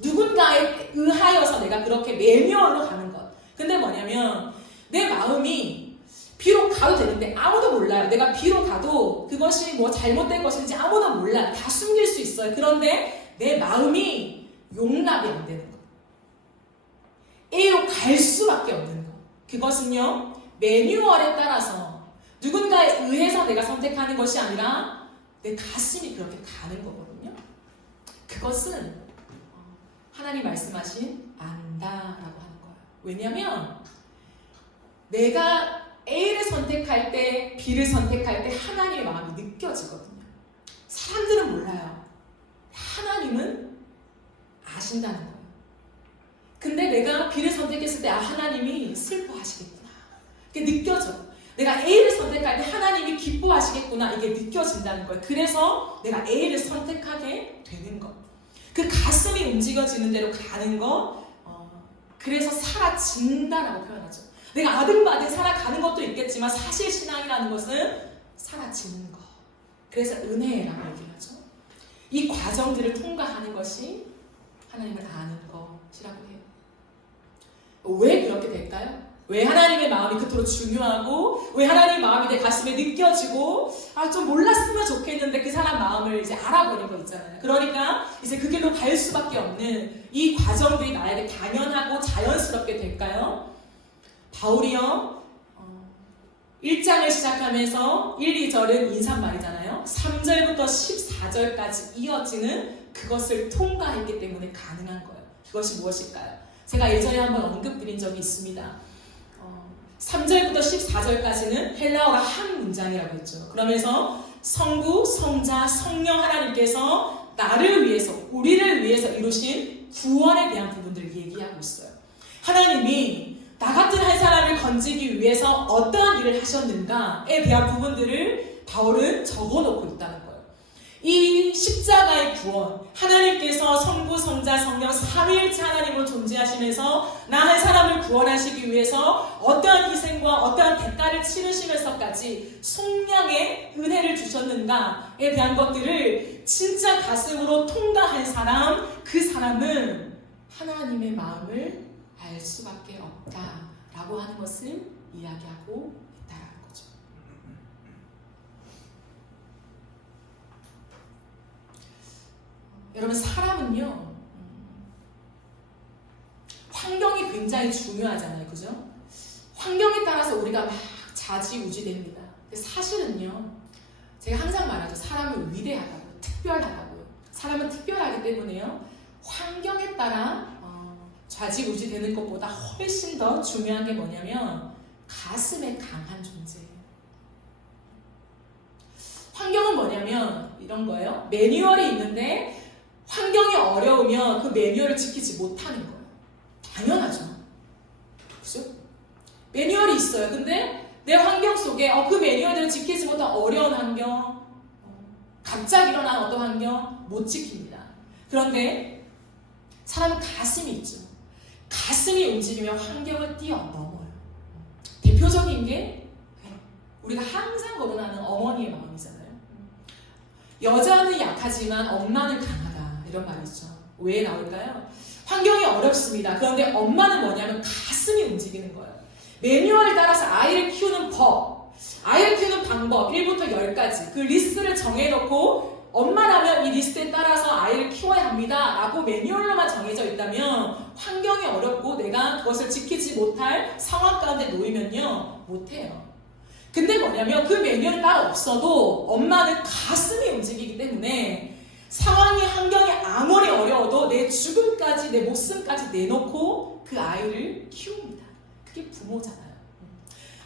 누군가에 의하여서 내가 그렇게 매뉴얼로 가는 것. 근데 뭐냐면 내 마음이 B로 가도 되는데 아무도 몰라요. 내가 B로 가도 그것이 뭐 잘못된 것인지 아무도 몰라요. 다 숨길 수 있어요. 그런데 내 마음이 용납이 안 되는 것. A로 갈 수밖에 없는 것. 그것은요, 매뉴얼에 따라서 누군가에 의해서 내가 선택하는 것이 아니라 내 가슴이 그렇게 가는 거거든요. 그것은 하나님 말씀하신 안다라고 하는 거예요. 왜냐하면 내가 A를 선택할 때, B를 선택할 때 하나님의 마음이 느껴지거든요. 사람들은 몰라요. 하나님은 아신다는 거예요. 근데 내가 B를 선택했을 때 하나님이 슬퍼하시겠구나. 이게 느껴져. 내가 A를 선택할 때 하나님이 기뻐하시겠구나. 이게 느껴진다는 거예요. 그래서 내가 A를 선택하게 되는 것. 그 가슴이 움직여지는 대로 가는 것. 그래서 사라진다라고 표현하죠. 내가 아등바등 살아가는 것도 있겠지만 사실 신앙이라는 것은 사라지는 것. 그래서 은혜라고 얘기하죠. 이 과정들을 통과하는 것이 하나님을 아는 것이라고 해요. 왜 그렇게 될까요? 왜 하나님의 마음이 그토록 중요하고 왜 하나님의 마음이 내 가슴에 느껴지고 좀 몰랐으면 좋겠는데 그 사람 마음을 이제 알아보는 거 있잖아요. 그러니까 이제 그 길로 갈 수밖에 없는 이 과정들이 나에게 당연하고 자연스럽게 될까요? 바울이요 1장을 시작하면서 1, 2절은 인사말이잖아요. 3절부터 14절까지 이어지는 그것을 통과했기 때문에 가능한 거예요. 그것이 무엇일까요? 제가 예전에 한번 언급드린 적이 있습니다. 3절부터 14절까지는 헬라어로 한 문장이라고 했죠. 그러면서 성부, 성자, 성령 하나님께서 나를 위해서, 우리를 위해서 이루신 구원에 대한 부분들을 얘기하고 있어요. 하나님이 나 같은 한 사람을 건지기 위해서 어떠한 일을 하셨는가에 대한 부분들을 바울은 적어놓고 있다는 거예요. 이 십자가의 구원, 하나님께서 성부, 성자, 성령 삼위일체 하나님으로 존재하시면서 나 한 사람을 구원하시기 위해서 어떠한 희생과 어떠한 대가를 치르시면서까지 속량의 은혜를 주셨는가에 대한 것들을 진짜 가슴으로 통과한 사람, 그 사람은 하나님의 마음을 알 수밖에 없다라고 하는 것을 이야기하고 있다라는 거죠. 여러분, 사람은요 환경이 굉장히 중요하잖아요. 그죠? 환경에 따라서 우리가 막 좌지우지됩니다. 근데 사실은요, 제가 항상 말하죠. 사람은 위대하다고, 특별하다고요. 사람은 특별하기 때문에요, 환경에 따라 좌지우지되는 것보다 훨씬 더 중요한 게 뭐냐면 가슴에 강한 존재예요. 환경은 뭐냐면 이런 거예요. 매뉴얼이 있는데 환경이 어려우면 그 매뉴얼을 지키지 못하는 거예요. 당연하죠. 그죠? 매뉴얼이 있어요. 근데 내 환경 속에 그 매뉴얼들을 지키지 못한 어려운 환경, 갑자기 일어난 어떤 환경 못 지킵니다. 그런데 사람은 가슴이 있죠. 가슴이 움직이면 환경을 뛰어넘어요. 대표적인 게 우리가 항상 거론하는 어머니의 마음이잖아요. 여자는 약하지만 엄마는 강하다, 이런 말이 있죠. 왜 나올까요? 환경이 어렵습니다. 그런데 엄마는 뭐냐면 가슴이 움직이는 거예요. 매뉴얼에 따라서 아이를 키우는 법, 아이를 키우는 방법 1부터 10까지 그 리스트를 정해놓고 엄마라면 이 리스트에 따라서 아이를 키워야 합니다 라고 매뉴얼로만 정해져 있다면 환경이 어렵고 내가 그것을 지키지 못할 상황 가운데 놓이면요 못해요. 근데 뭐냐면 그 매뉴얼이 따로 없어도 엄마는 가슴이 움직이기 때문에 상황이, 환경이 아무리 어려워도 내 죽음까지, 내 목숨까지 내놓고 그 아이를 키웁니다. 그게 부모잖아요.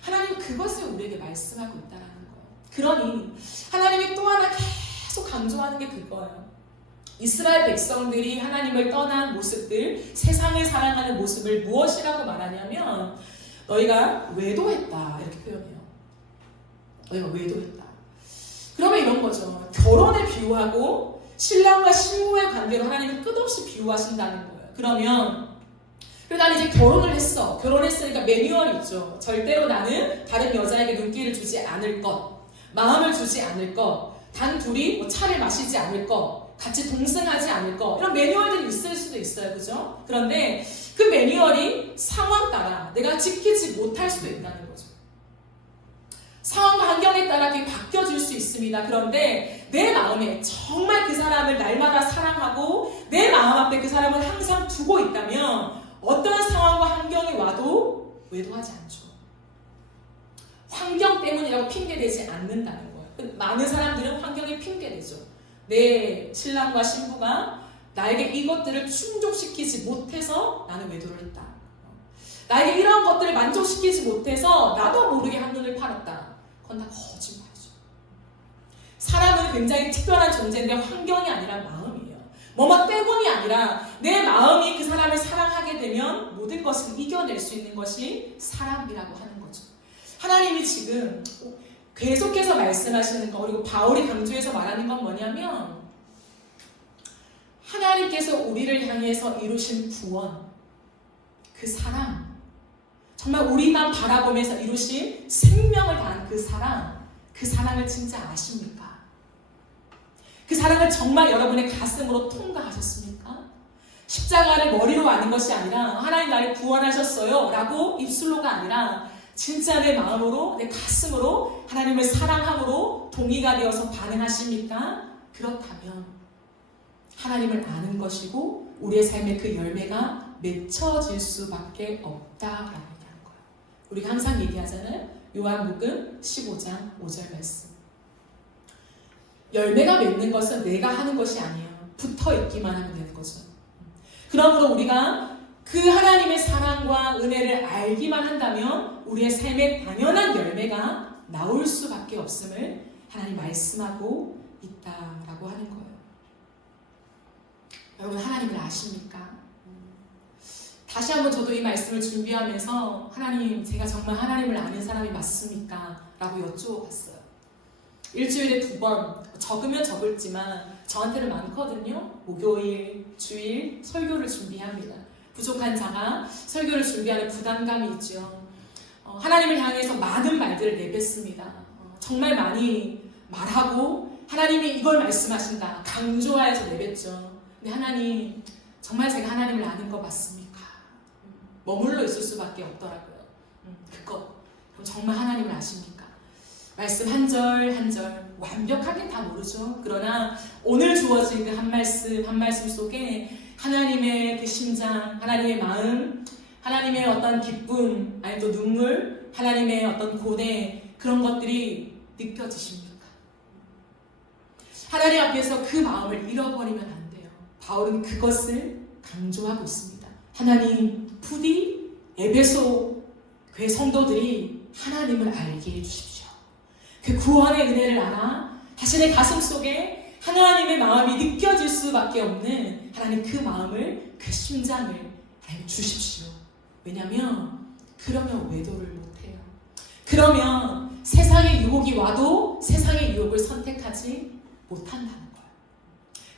하나님은 그것을 우리에게 말씀하고 있다는 거예요. 그러니 하나님이 또 하나 계속 강조하는 게 그거예요. 이스라엘 백성들이 하나님을 떠난 모습들, 세상을 사랑하는 모습을 무엇이라고 말하냐면 너희가 외도했다, 이렇게 표현해요. 너희가 외도했다. 그러면 이런 거죠. 결혼에 비유하고 신랑과 신부의 관계로 하나님은 끝없이 비유하신다는 거예요. 그러면 난 이제 결혼을 했어. 결혼했으니까 매뉴얼이 있죠. 절대로 나는 다른 여자에게 눈길을 주지 않을 것, 마음을 주지 않을 것, 단 둘이 차를 마시지 않을 것, 같이 동승하지 않을 것, 이런 매뉴얼들이 있을 수도 있어요. 그죠? 그런데 그 매뉴얼이 상황 따라 내가 지키지 못할 수도 있다는 거죠. 상황과 환경에 따라 그게 바뀌어질 수 있습니다. 그런데 내 마음에 정말 그 사람을 날마다 사랑하고 내 마음 앞에 그 사람을 항상 두고 있다면 어떠한 상황과 환경이 와도 외도하지 않죠. 환경 때문이라고 핑계대지 않는다는 거예요. 많은 사람들은 환경이 핑계대죠. 내 신랑과 신부가 나에게 이것들을 충족시키지 못해서 나는 외도를 했다. 나에게 이러한 것들을 만족시키지 못해서 나도 모르게 한눈을 팔았다. 그건 다 거짓말이죠. 사람은 굉장히 특별한 존재인데 환경이 아니라 마음이에요. 뭐뭐 때문이 아니라 내 마음이 그 사람을 사랑하게 되면 모든 것을 이겨낼 수 있는 것이 사람이라고 하는 거죠. 하나님이 지금 계속해서 말씀하시는 거, 그리고 바울이 강조해서 말하는 건 뭐냐면 하나님께서 우리를 향해서 이루신 구원, 그 사랑, 정말 우리만 바라보면서 이루신 생명을 다한 그 사랑, 그 사랑을 진짜 아십니까? 그 사랑을 정말 여러분의 가슴으로 통과하셨습니까? 십자가를 머리로 아는 것이 아니라 하나님 나를 구원하셨어요 라고 입술로가 아니라 진짜 내 마음으로 내 가슴으로 하나님을 사랑함으로 동의가 되어서 반응하십니까? 그렇다면 하나님을 아는 것이고 우리의 삶의 그 열매가 맺혀질 수밖에 없다라고 얘기하는 거예요. 우리가 항상 얘기하잖아요. 요한복음 15장 5절 말씀. 열매가 맺는 것은 내가 하는 것이 아니에요. 붙어 있기만 하면 되는 거죠. 그러므로 우리가 그 하나님의 사랑과 은혜를 알기만 한다면 우리의 삶에 당연한 열매가 나올 수밖에 없음을 하나님 말씀하고 있다라고 하는 거예요. 여러분 하나님을 아십니까? 다시 한번 저도 이 말씀을 준비하면서 하나님, 제가 정말 하나님을 아는 사람이 맞습니까? 라고 여쭈어봤어요. 일주일에 2번, 적으면 적을지만 저한테는 많거든요. 목요일, 주일 설교를 준비합니다. 부족한 자가 설교를 준비하는 부담감이 있죠. 하나님을 향해서 많은 말들을 내뱉습니다. 정말 많이 말하고 하나님이 이걸 말씀하신다 강조하여서 내뱉죠. 근데 하나님, 정말 제가 하나님을 아는 거 맞습니까? 머물러 있을 수밖에 없더라고요. 그럼 정말 하나님을 아십니까? 말씀 한 절 한 절 완벽하게 다 모르죠. 그러나 오늘 주어진 그 한 말씀 속에 하나님의 그 심장, 하나님의 마음, 하나님의 어떤 기쁨, 아니 또 눈물, 하나님의 어떤 고뇌, 그런 것들이 느껴지십니까? 하나님 앞에서 그 마음을 잃어버리면 안 돼요. 바울은 그것을 강조하고 있습니다. 하나님, 부디 에베소 교회 성도들이 하나님을 알게 해주십시오. 그 구원의 은혜를 알아 자신의 가슴 속에 하나님의 마음이 느껴질 수밖에 없는 하나님, 그 마음을, 그 심장을 하나님 주십시오. 왜냐하면 그러면 외도를 못해요. 그러면 세상의 유혹이 와도 세상의 유혹을 선택하지 못한다는 거예요.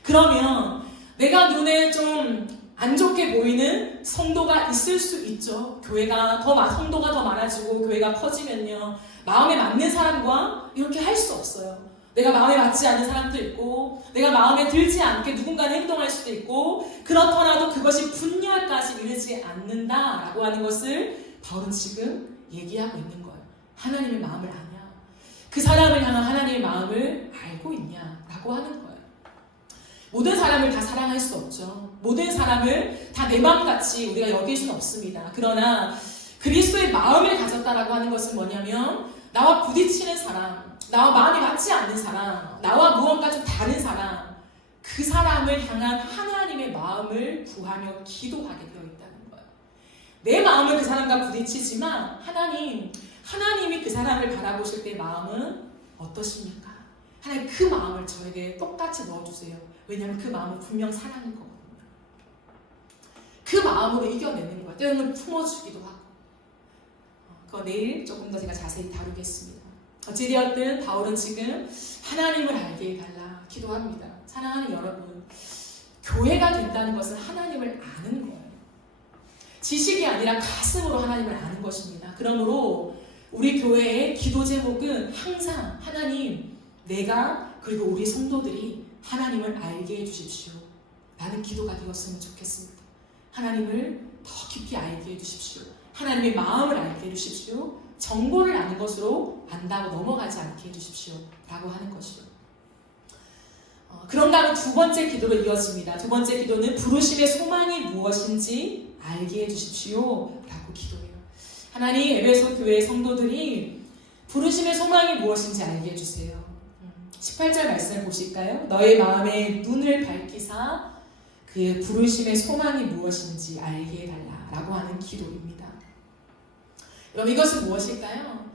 그러면 내가 눈에 좀 안 좋게 보이는 성도가 있을 수 있죠. 성도가 더 많아지고 교회가 커지면요, 마음에 맞는 사람과 이렇게 할 수 없어요. 내가 마음에 맞지 않는 사람도 있고, 내가 마음에 들지 않게 누군가는 행동할 수도 있고, 그렇더라도 그것이 분열까지 이르지 않는다라고 하는 것을 바울은 지금 얘기하고 있는 거예요. 하나님의 마음을 아냐? 그 사람을 향한 하나님의 마음을 알고 있냐라고 하는 거예요. 모든 사람을 다 사랑할 수 없죠. 모든 사람을 다 내 마음같이 우리가 여길 수는 없습니다. 그러나 그리스도의 마음을 가졌다라고 하는 것은 뭐냐면, 나와 부딪히는 사람, 나와 마음이 맞지 않는 사람, 나와 무언가 좀 다른 사람, 그 사람을 향한 하나님의 마음을 구하며 기도하게 되어 있다는 거예요. 내 마음은 그 사람과 부딪히지만 하나님이 그 사람을 바라보실 때 마음은 어떠십니까? 하나님, 그 마음을 저에게 똑같이 넣어주세요. 왜냐하면 그 마음은 분명 사랑일 거거든요. 그 마음으로 이겨내는 거예요. 때로는 품어주기도 하고. 그거 내일 조금 더 제가 자세히 다루겠습니다. 어찌되었든 바울은 지금 하나님을 알게 해달라 기도합니다. 사랑하는 여러분, 교회가 된다는 것은 하나님을 아는 거예요. 지식이 아니라 가슴으로 하나님을 아는 것입니다. 그러므로 우리 교회의 기도 제목은 항상 하나님, 내가 그리고 우리 성도들이 하나님을 알게 해주십시오 라는 기도가 되었으면 좋겠습니다. 하나님을 더 깊이 알게 해주십시오. 하나님의 마음을 알게 해주십시오. 정보를 아는 것으로 안다고 넘어가지 않게 해주십시오 라고 하는 것이요. 그런가 하면 두 번째 기도로 이어집니다. 두 번째 기도는 부르심의 소망이 무엇인지 알게 해주십시오 라고 기도해요. 하나님, 에베소 교회 성도들이 부르심의 소망이 무엇인지 알게 해주세요. 18절 말씀을 보실까요? 너의 마음에 눈을 밝히사 그의 부르심의 소망이 무엇인지 알게 해달라 라고 하는 기도입니다. 여러분, 이것은 무엇일까요?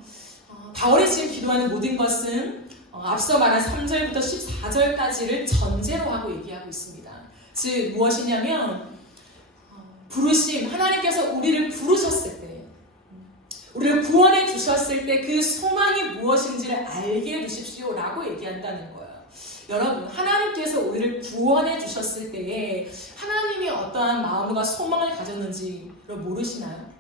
바울이 지금 기도하는 모든 것은 앞서 말한 3절부터 14절까지를 전제로 하고 얘기하고 있습니다. 즉 무엇이냐면, 부르심, 하나님께서 우리를 부르셨을 때, 우리를 구원해 주셨을 때 그 소망이 무엇인지를 알게 해주십시오 라고 얘기한다는 거예요. 여러분, 하나님께서 우리를 구원해 주셨을 때에 하나님이 어떠한 마음과 소망을 가졌는지를 모르시나요?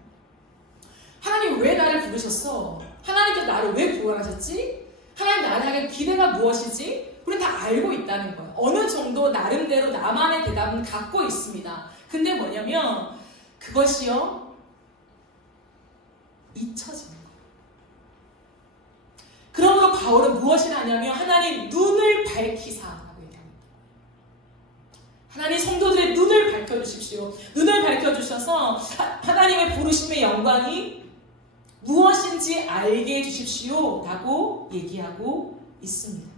하나님, 왜 나를 부르셨어? 하나님께서 나를 왜 구원하셨지? 하나님, 나를 향한 기대가 무엇이지? 우리는 다 알고 있다는 거예요. 어느 정도 나름대로 나만의 대답은 갖고 있습니다. 근데 뭐냐면 그것이요 잊혀지는 거예요. 그러므로 바울은 무엇을 하냐면 하나님 눈을 밝히사라고 얘기합니다. 하나님 성도들의 눈을 밝혀주십시오. 눈을 밝혀주셔서 하나님의 부르심의 영광이 무엇인지 알게 해주십시오 라고 얘기하고 있습니다.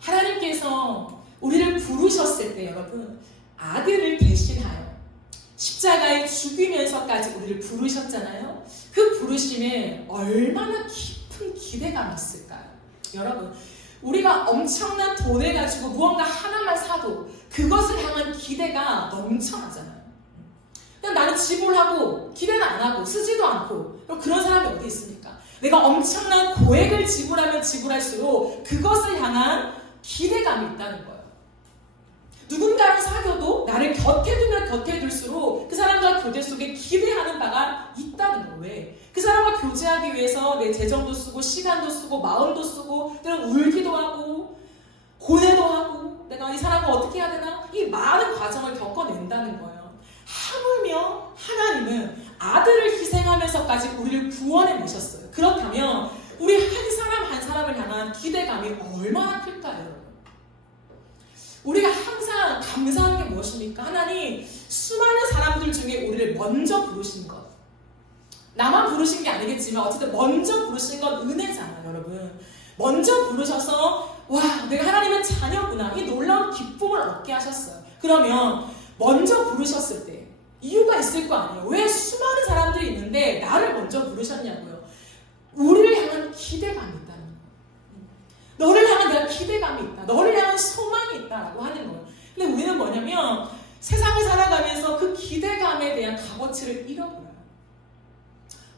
하나님께서 우리를 부르셨을 때 여러분 아들을 대신하여 십자가에 죽이면서까지 우리를 부르셨잖아요. 그 부르심에 얼마나 깊은 기대감이 있을까요? 여러분 우리가 엄청난 돈을 가지고 무언가 하나만 사도 그것을 향한 기대가 넘쳐나잖아요. 그냥 나는 지불하고 기대는 안 하고 쓰지도 않고 그럼 그런 사람이 어디 있습니까? 내가 엄청난 고액을 지불하면 지불할수록 그것을 향한 기대감이 있다는 거예요. 누군가를 사귀어도 나를 곁에 두면 곁에 둘수록 그 사람과 교제 속에 기대하는 바가 있다는 거예요. 왜? 그 사람과 교제하기 위해서 내 재정도 쓰고 시간도 쓰고 마음도 쓰고 때로는 울기도 하고 고뇌도 하고 내가 이 사람과 어떻게 해야 되나? 이 많은 과정을 겪어낸다는 거예요. 하물며 하나님은 아들을 희생하면서까지 우리를 구원해내셨어요. 그렇다면 우리 한 사람 한 사람을 향한 기대감이 얼마나 클까요, 여러분? 우리가 항상 감사하는 게 무엇입니까? 하나님 수많은 사람들 중에 우리를 먼저 부르신 것. 나만 부르신 게 아니겠지만 어쨌든 먼저 부르신 건 은혜잖아요, 여러분. 먼저 부르셔서 와, 내가 하나님의 자녀구나. 이 놀라운 기쁨을 얻게 하셨어요. 그러면 먼저 부르셨을 때 이유가 있을 거 아니에요. 왜 수많은 사람들이 있는데 나를 먼저 부르셨냐고요. 우리를 향한 기대감이 있다는 거예요. 너를 향한 내가 기대감이 있다. 너를 향한 소망이 있다라고 하는 거예요. 근데 우리는 뭐냐면 세상을 살아가면서 그 기대감에 대한 값어치를 잃어버려요.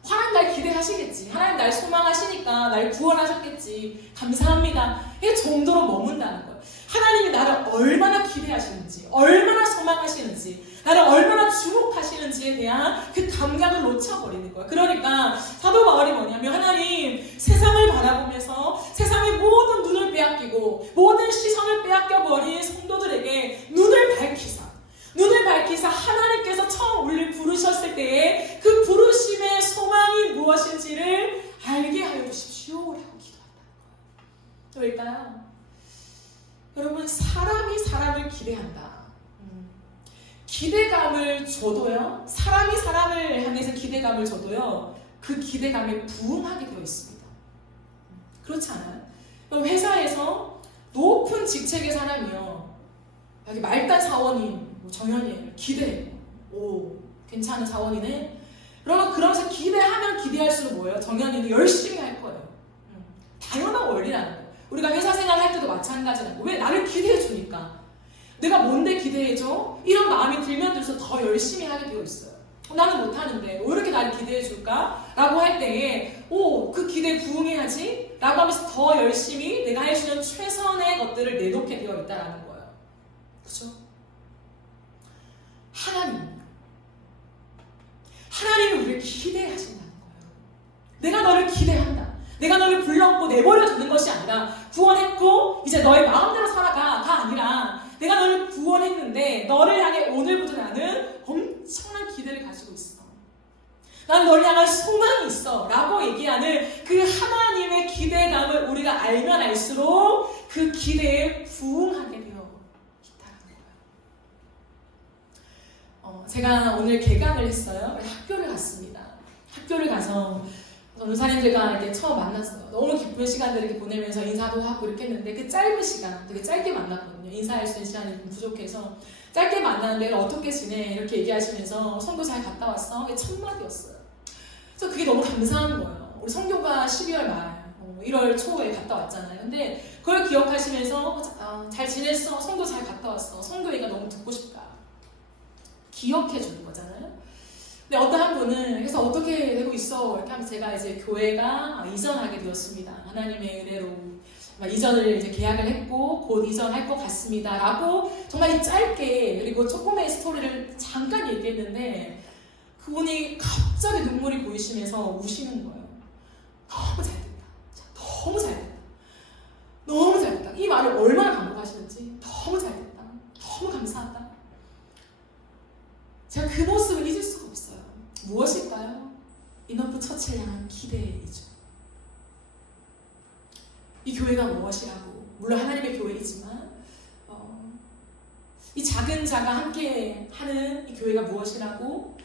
하나님 날 기대하시겠지. 하나님 날 소망하시니까 날 구원하셨겠지. 감사합니다. 이 정도로 머문다는 거예요. 하나님이 나를 얼마나 기대하시는지, 얼마나 소망하시는지, 나를 얼마나 주목하시는지에 대한 그 감각을 놓쳐버리는 거예요. 그러니까 사도 바울이 뭐냐면 하나님 세상을 바라보면서 세상의 모든 눈을 빼앗기고 모든 시선을 빼앗겨버린 성도들에게 눈을 밝히사 하나님께서 처음 우리를 부르셨을 때에 그 부르심의 소망이 무엇인지를 알게 하여 주십시오 라고 기도한다는 거예요. 왜일까요? 여러분 사람이 사람을 기대한다. 기대감을 줘도요. 사람이 사람을 향해서 기대감을 줘도요. 그 기대감에 부응하게 되어 있습니다. 그렇지 않아요? 회사에서 높은 직책의 사람이요. 여기 말단 사원인 정현이 기대해. 오, 괜찮은 사원이네. 그러면서 기대하면 기대할수록 뭐예요? 정현이는 열심히 할 거예요. 당연한 원리라는 거예요. 우리가 회사 생활할 때도 마찬가지라는 거예요. 왜? 나를 기대해 주니까. 내가 뭔데 기대해줘? 이런 마음이 들면 들수록 더 열심히 하게 되어 있어요. 나는 못하는데 왜 이렇게 나를 기대해 줄까? 라고 할 때에 그 기대에 부응해야지 라고 하면서 더 열심히 내가 할 수 있는 최선의 것들을 내놓게 되어 있다는 거예요. 그렇죠? 하나님이 우리를 기대하신다는 거예요. 내가 너를 기대한다. 내가 너를 불렀고 내버려 두는 것이 아니라 구원했고 이제 너의 마음대로 살아가가 아니라 내가 너를 구원했는데 너를 향해 오늘부터 나는 엄청난 기대를 가지고 있어. 난 너를 향한 소망이 있어 라고 얘기하는 그 하나님의 기대감을 우리가 알면 알수록 그 기대에 부응하게 되어 있다는 거예요. 제가 오늘 개강을 했어요. 학교를 갔습니다. 학교를 가서 전도사님들과 이렇게 처음 만났어요. 너무 기쁜 시간들을 이렇게 보내면서 인사도 하고 이렇게 했는데 그 짧은 시간, 되게 짧게 만났거든요. 인사할 수 있는 시간이 좀 부족해서 짧게 만났는데 어떻게 지내? 이렇게 얘기하시면서 선교 잘 갔다 왔어? 이게 첫 마디였어요. 그래서 그게 너무 감사한 거예요. 우리 선교가 12월 말, 1월 초에 갔다 왔잖아요. 근데 그걸 기억하시면서 잘 지냈어? 선교 잘 갔다 왔어? 선교 얘기가 너무 듣고 싶다. 기억해 주는 거잖아요. 근데 어떤 한 분은 그래서 어떻게 되고 있어? 이렇게 하면서 제가 이제 교회가 이전하게 되었습니다. 하나님의 은혜로 이전을 이제 계약을 했고 곧 이전할 것 같습니다. 라고 정말 짧게 그리고 조금의 스토리를 잠깐 얘기했는데 그분이 갑자기 눈물이 보이시면서 우시는 거예요. 너무 잘됐다. 너무 잘됐다. 너무 잘됐다. 이 말을 얼마나 반복하시는지 너무 잘됐다. 너무 감사하다. 이너프 처치를 향한 기대이죠. 이 교회가 무엇이라고, 물론 하나님의 교회이지만 이 작은 자가 함께 하는 이 교회가 무엇이라고,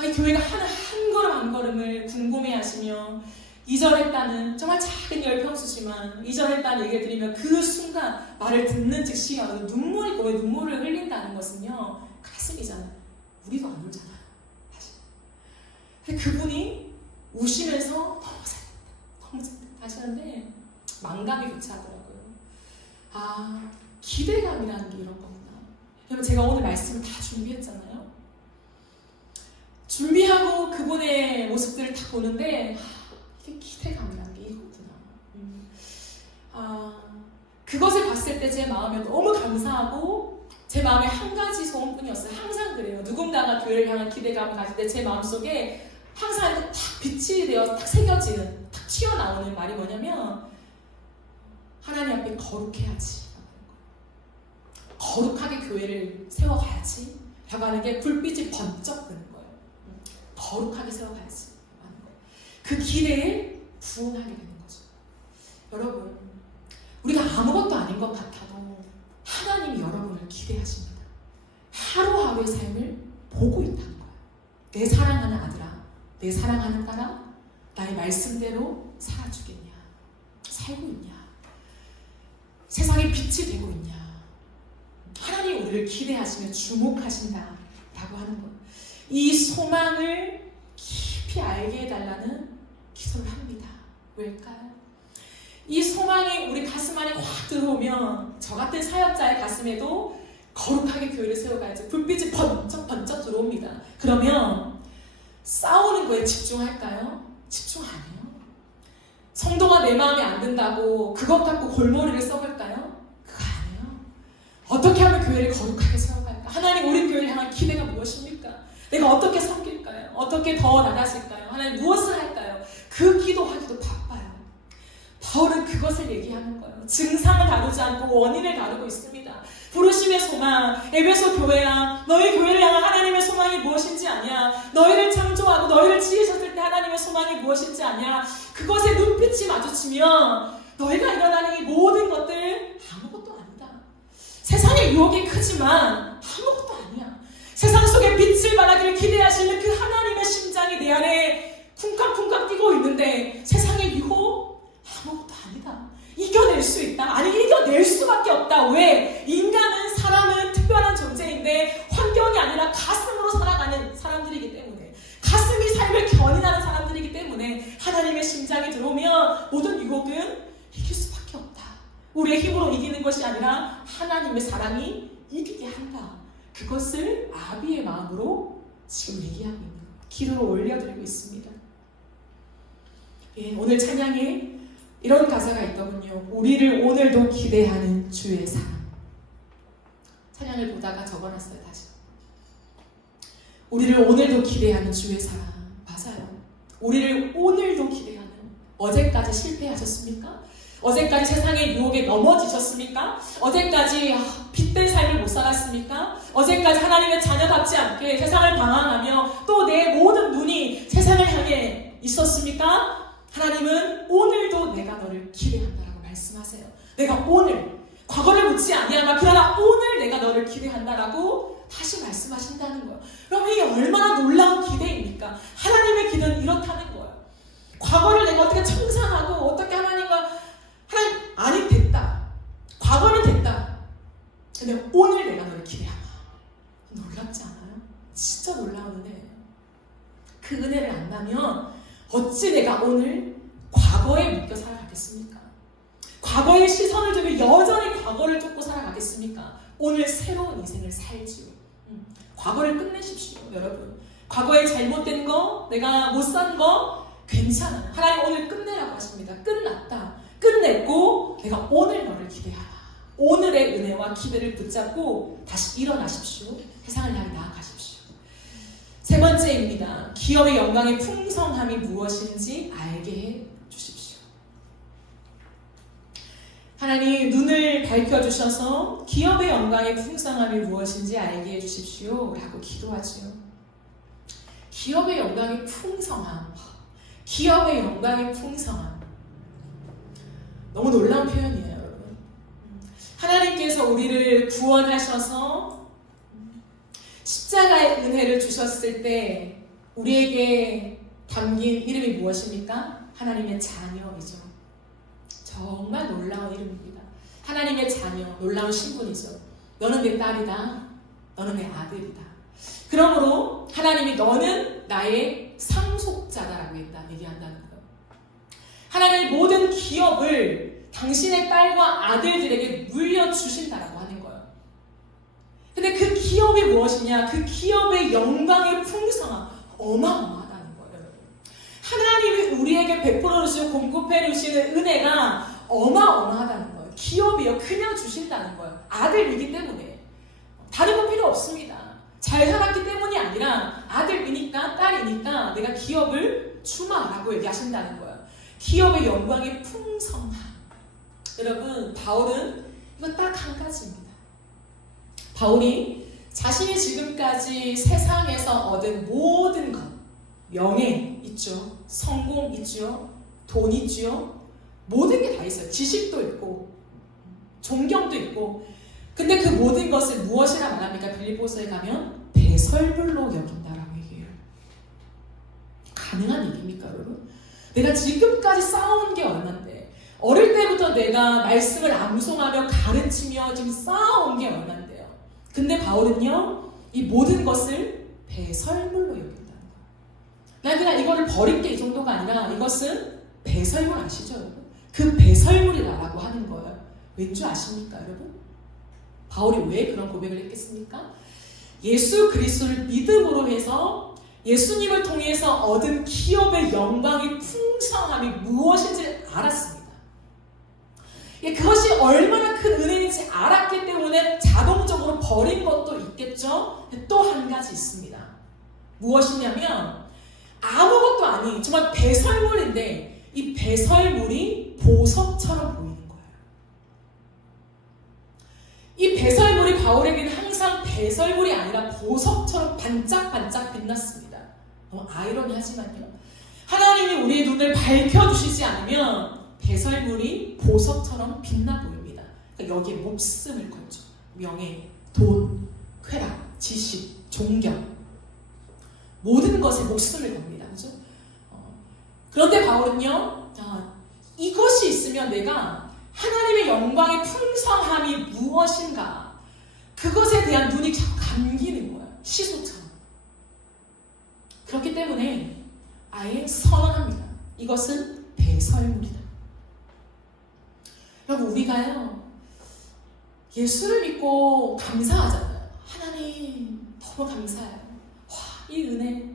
이 교회가 하는 한 걸음 한 걸음을 궁금해하시며 이전했다는 정말 작은 열평수지만 이전했다는 얘기를 드리면 그 순간 말을 듣는 즉시 눈물이 고여 눈물을 흘린다는 것은요, 가슴이잖아요. 우리도 안 울잖아요, 사실. 근데 그분이 우시면서 너무 잘했다 하시는데 망감이 교차하더라고요. 아, 기대감이라는 게 이런 거구나. 여러분, 제가 오늘 말씀을 다 준비했잖아요. 준비하고 그분의 모습들을 다 보는데 이게 기대감이라는 게 이거구나. 그것을 봤을 때 제 마음에 너무 감사하고 제 마음에 한 가지 소원뿐이었어요. 항상 그래요. 누군가가 교회를 향한 기대감을 가질 때 제 마음속에 항상 딱 빛이 되어 딱 새겨지는, 딱 튀어나오는 말이 뭐냐면 하나님 앞에 거룩해야지, 거룩하게 교회를 세워가야지 라고 하는 게 불빛이 번쩍 드는 거예요. 거룩하게 세워가야지 하는 거예요. 그 기대에 부응하게 되는 거죠. 여러분, 우리가 아무것도 아닌 것 같아도 하나님이 여러분을 기대하십니다. 하루하루의 삶을 보고 있다는 거예요. 내 사랑하는 아들아, 내 사랑하는 딸아, 나의 말씀대로 살아주겠냐, 살고 있냐, 세상에 빛이 되고 있냐. 하나님 우리를 기대하시며 주목하신다 라고 하는 것, 이 소망을 깊이 알게 해달라는 기도를 합니다. 왜일까요? 이 소망이 우리 가슴 안에 확 들어오면 저 같은 사역자의 가슴에도 거룩하게 교회를 세워가야지 불빛이 번쩍 들어옵니다. 그러면 싸우는 거에 집중할까요? 집중 안 해요. 성도가 내 마음에 안 든다고 그것 갖고 골머리를 써볼까요? 그거 안 해요. 어떻게 하면 교회를 거룩하게 세워갈까? 하나님, 우리 교회를 향한 기대가 무엇입니까? 내가 어떻게 섬길까요? 어떻게 더 나아질까요? 하나님, 무엇을 할까요? 그 기도하기도 바빠요. 바울은 그것을 얘기하는 거예요. 증상을 다루지 않고 원인을 다루고 있습니다. 부르심의 소망, 에베소 교회야, 너희 교회를 향한 하나님의 소망이 무엇인지 아냐? 너희를 창조하고 너희를 지으셨을 때 하나님의 소망이 무엇인지 아냐? 그것에 눈빛이 마주치면 너희가 일어나는 이 모든 것들 아무것도 아니다. 세상의 유혹이 크지만 아무것도 아니야. 세상 속에 빛을 발하기를 기대하시는 그 하나님의 심장이 내 안에 쿵쾅쿵쾅 뛰고 있는데 세상의 유혹 아무것도 아니다. 이겨낼 수 있다. 아니, 이겨낼 수밖에 없다. 왜? 인간은, 사람은 특별한 존재인데 환경이 아니라 가슴으로 살아가는 사람들이기 때문에, 가슴이 삶을 견인하는 사람들이기 때문에 하나님의 심장이 들어오면 모든 유혹은 이길 수밖에 없다. 우리의 힘으로 이기는 것이 아니라 하나님의 사랑이 이기게 한다. 그것을 아비의 마음으로 지금 얘기하고 있는 거예요. 기도를 올려드리고 있습니다. 예, 오늘 찬양에 이런 가사가 있더군요. 우리를 오늘도 기대하는 주의 사랑. 찬양을 보다가 적어놨어요. 다시. 우리를 오늘도 기대하는 주의 사랑. 맞아요. 우리를 오늘도 기대하는. 어제까지 실패하셨습니까? 어제까지 세상의 유혹에 넘어지셨습니까? 어제까지 빛된 삶을 못 살았습니까? 어제까지 하나님의 자녀답지 않게 세상을 방황하며 또 내 모든 눈이 세상을 향해 있었습니까? 하나님은 오늘도 내가 너를 기대한다라고 말씀하세요. 내가 오늘, 과거를 묻지 아니하나 그러나 오늘 내가 너를 기대한다라고 다시 말씀하신다는 거예요. 여러분, 이게 얼마나 놀라운 기대입니까? 하나님의 기대는 이렇다는 거예요. 과거를 내가 어떻게 청산하고 어떻게 하나님 아니 됐다. 과거는 됐다. 근데 오늘 내가 너를 기대하나. 놀랍지 않아요? 진짜 놀라운 은혜예요. 그 은혜를 안 나면 어찌 내가 오늘 과거에 묶여 살아가겠습니까? 과거의 시선을 두고 여전히 과거를 쫓고 살아가겠습니까? 오늘 새로운 인생을 살지요. 과거를 끝내십시오, 여러분. 과거에 잘못된 거, 내가 못 산 거 괜찮아요. 하나님 오늘 끝내라고 하십니다. 끝났다. 끝냈고 내가 오늘 너를 기대하라. 오늘의 은혜와 기대를 붙잡고 다시 일어나십시오. 세상을 향해 나아가십시오. 세 번째입니다. 기업의 영광의 풍성함이 무엇인지 알게 해 주십시오. 하나님 눈을 밝혀주셔서 기업의 영광의 풍성함이 무엇인지 알게 해 주십시오 라고 기도하지요. 기업의 영광이 풍성함. 기업의 영광이 풍성함. 너무 놀라운 표현이에요, 여러분. 하나님께서 우리를 구원하셔서 십자가의 은혜를 주셨을 때 우리에게 담긴 이름이 무엇입니까? 하나님의 자녀이죠. 정말 놀라운 이름입니다. 하나님의 자녀, 놀라운 신분이죠. 너는 내 딸이다. 너는 내 아들이다. 그러므로 하나님이 너는 나의 상속자다라고 얘기한다는 거예요. 하나님의 모든 기업을 당신의 딸과 아들들에게 물려주신다라고 하는 거예요. 근데 그 기업이 무엇이냐? 그 기업의 영광의 풍성함, 어마어마하다는 거예요. 하나님이 우리에게 베풀어 주시고 공급해 주시는 은혜가 어마어마하다는 거예요. 기업이요, 그냥 주신다는 거예요. 아들이기 때문에. 다른 건 필요 없습니다. 잘 살았기 때문이 아니라 아들이니까 딸이니까 내가 기업을 주마라고 얘기하신다는 거예요. 기업의 영광의 풍성함. 여러분, 바울은 이거 딱 한 가지입니다. 바울이 자신이 지금까지 세상에서 얻은 모든 것, 명예 있죠, 성공 있죠, 돈 있죠, 모든 게 다 있어요. 지식도 있고 존경도 있고. 근데 그 모든 것을 무엇이라 말합니까? 빌립보서에 가면 배설물로 여긴다라고 얘기해요. 가능한 얘기입니까, 여러분? 내가 지금까지 쌓아온 게 얼만데, 어릴 때부터 내가 말씀을 암송하며 가르치며 지금 쌓아온 게 얼만데요. 근데 바울은요, 이 모든 것을 배설물로 여긴다는 거예요. 난 그냥 이거를 버릴 게 이 정도가 아니라 이것은 배설물 아시죠, 여러분? 그 배설물이라고 하는 거예요. 왠 줄 아십니까, 여러분? 바울이 왜 그런 고백을 했겠습니까? 예수 그리스도를 믿음으로 해서 예수님을 통해서 얻은 기업의 영광이 풍성함이 무엇인지 알았습니다. 그것이 얼마나 큰 은혜인지 알았기 때문에 자동적으로 버린 것도 있겠죠. 또 한 가지 있습니다. 무엇이냐면 아무것도 아닌 정말 배설물인데 이 배설물이 보석처럼 보이는 거예요. 이 배설물이 바울에게는 항상 배설물이 아니라 보석처럼 반짝반짝 빛났습니다. 너무 아이러니하지만요. 하나님이 우리의 눈을 밝혀주시지 않으면 배설물이 보석처럼 빛나 보입니다. 그러니까 여기에 목숨을 걸죠. 명예, 돈, 쾌락, 지식, 존경, 모든 것에 목숨을 겁니다. 그렇죠? 그런데 바울은요, 이것이 있으면 내가 하나님의 영광의 풍성함이 무엇인가, 그것에 대한 눈이 자꾸 감기는 거예요. 시소처럼. 그렇기 때문에 아예 선언합니다. 이것은 배설물이다. 여러분, 우리가요, 예수를 믿고 감사하잖아요. 하나님 너무 감사해요. 와, 이 은혜,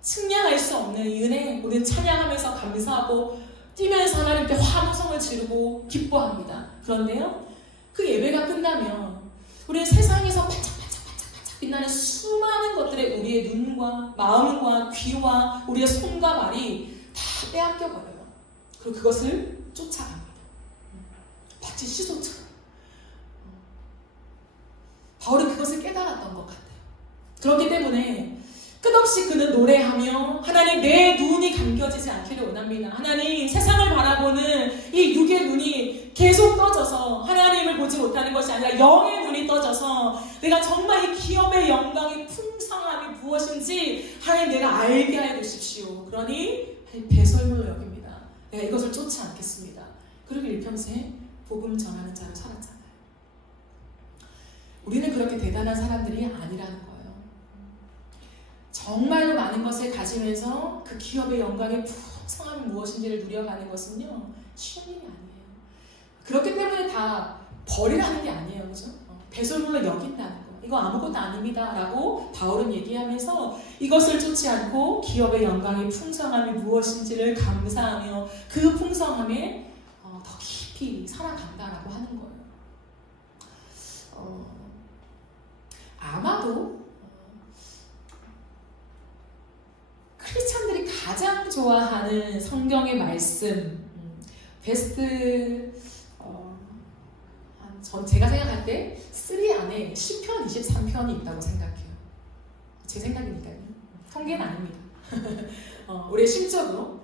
측량할 수 없는 이 은혜, 우리는 찬양하면서 감사하고 뛰면서 하나님께 환호성을 지르고 기뻐합니다. 그런데요, 그 예배가 끝나면 우리는 세상에서 반짝반짝 빛나는 수많은 것들에 우리의 눈과 마음과 귀와 우리의 손과 발이 다 빼앗겨버려요. 그리고 그것을 쫓아갑니다. 마치 시소처럼. 바울은 그것을 깨달았던 것 같아요. 그렇기 때문에 끝없이 그는 노래하며 하나님, 내 눈이 감겨지지 않기를 원합니다. 하나님, 세상을 바라보는 이 육의 눈이 계속 떠져서 하나님을 보지 못하는 것이 아니라 영의 눈이 떠져서 내가 정말 이 기업의 영광의 풍성함이 무엇인지 하나님, 내가 알게 해 주십시오. 그러니 배설물로 여깁니다. 내가 이것을 쫓지 않겠습니다. 그리고 일평생 복음 전하는 자로 살았잖아요. 우리는 그렇게 대단한 사람들이 아니라는 거예요. 정말로 많은 것을 가지면서 그 기업의 영광의 풍성함이 무엇인지를 누려가는 것은요, 쉬운 일이 아니에요. 그렇기 때문에 다 버리라는 게 아니에요. 그죠? 배설물로 여긴다는 거. 이거 아무것도 아닙니다. 라고 바울은 얘기하면서 이것을 쫓지 않고 기업의 영광의 풍성함이 무엇인지를 감사하며 그 풍성함에 더 깊이 살아간다라고 하는 거예요. 아마도 크리스찬들이 가장 좋아하는 성경의 말씀, 베스트, 제가 생각할 때 3 안에 시편 23편이 있다고 생각해요. 제 생각이니까요. 통계는 아닙니다. 우리의 심적으로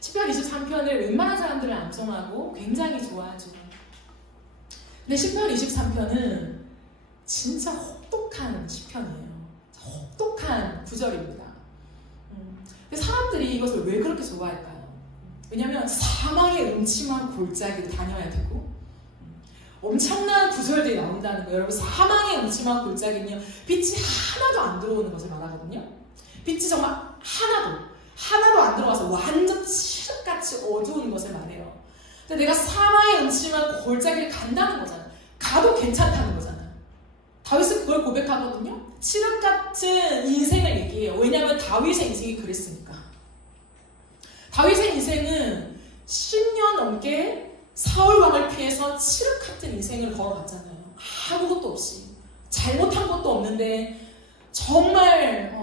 시편 23편을 웬만한 사람들은 암송하고 굉장히 좋아하죠. 근데 시편 23편은 진짜 혹독한 시편이에요. 혹독한 구절입니다. 근데 사람들이 이것을 왜 그렇게 좋아할까요? 왜냐하면 사망의 음침한 골짜기를 다녀야 되고 엄청난 구절들이 나온다는 거예요. 여러분, 사망의 음침한 골짜기는요, 빛이 하나도 안 들어오는 것을 말하거든요. 빛이 정말 하나도 안 들어와서 완전 칠흑같이 어두운 것을 말해요. 근데 내가 사망의 음침한 골짜기를 간다는 거잖아. 가도 괜찮다는 거잖아. 다윗은 그걸 고백하거든요. 칠흑같은 인생을 얘기해요. 왜냐하면 다윗의 인생이 그랬으니까. 다윗의 인생은 10년 넘게 사울 왕을 피해서 칠흑같은 인생을 걸어갔잖아요. 아무것도 없이, 잘못한 것도 없는데 정말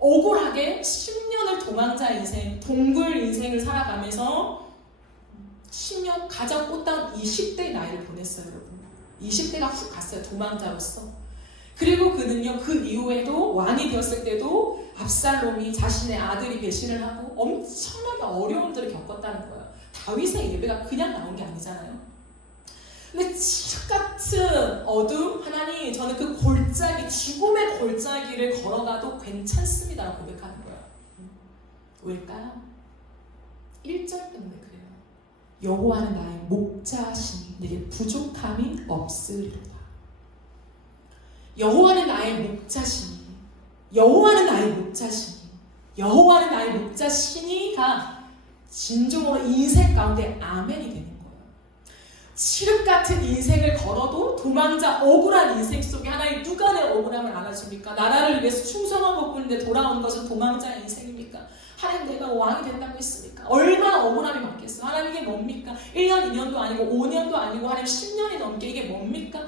억울하게 10년을 도망자 인생, 동굴 인생을 살아가면서 10년 가장 꽃다운 20대의 나이를 보냈어요, 여러분. 20대가 훅 갔어요, 도망자로서. 그리고 그는요, 그 이후에도 왕이 되었을 때도 압살롬이 자신의 아들이 배신을 하고 엄청나게 어려움들을 겪었다는 거예요. 다윗의 예배가 그냥 나온 게 아니잖아요. 근데 칠흑같은 어둠, 하나님, 저는 그 골짜기, 죽음의 골짜기를 걸어가도 괜찮습니다 고백하는 거예요. 왜일까요? 1절 때문에 그래요. 여호와는 나의 목자시니 내게 부족함이 없으리로다. 여호와는 나의 목자시니, 여호와는 나의 목자시니, 여호와는 나의 목자시니가 진정으로 인생 가운데 아멘이 되는 거예요. 칠흑같은 인생을 걸어도 도망자 억울한 인생 속에 하나님 누가 내 억울함을 안아줍니까? 나라를 위해서 충성한 것뿐인데 돌아온 것은 도망자의 인생입니까? 하나님, 내가 왕이 된다고 했습니까? 얼마나 억울함이 많겠어. 하나님, 이게 뭡니까? 1년, 2년도 아니고 5년도 아니고 하나님 10년이 넘게 이게 뭡니까?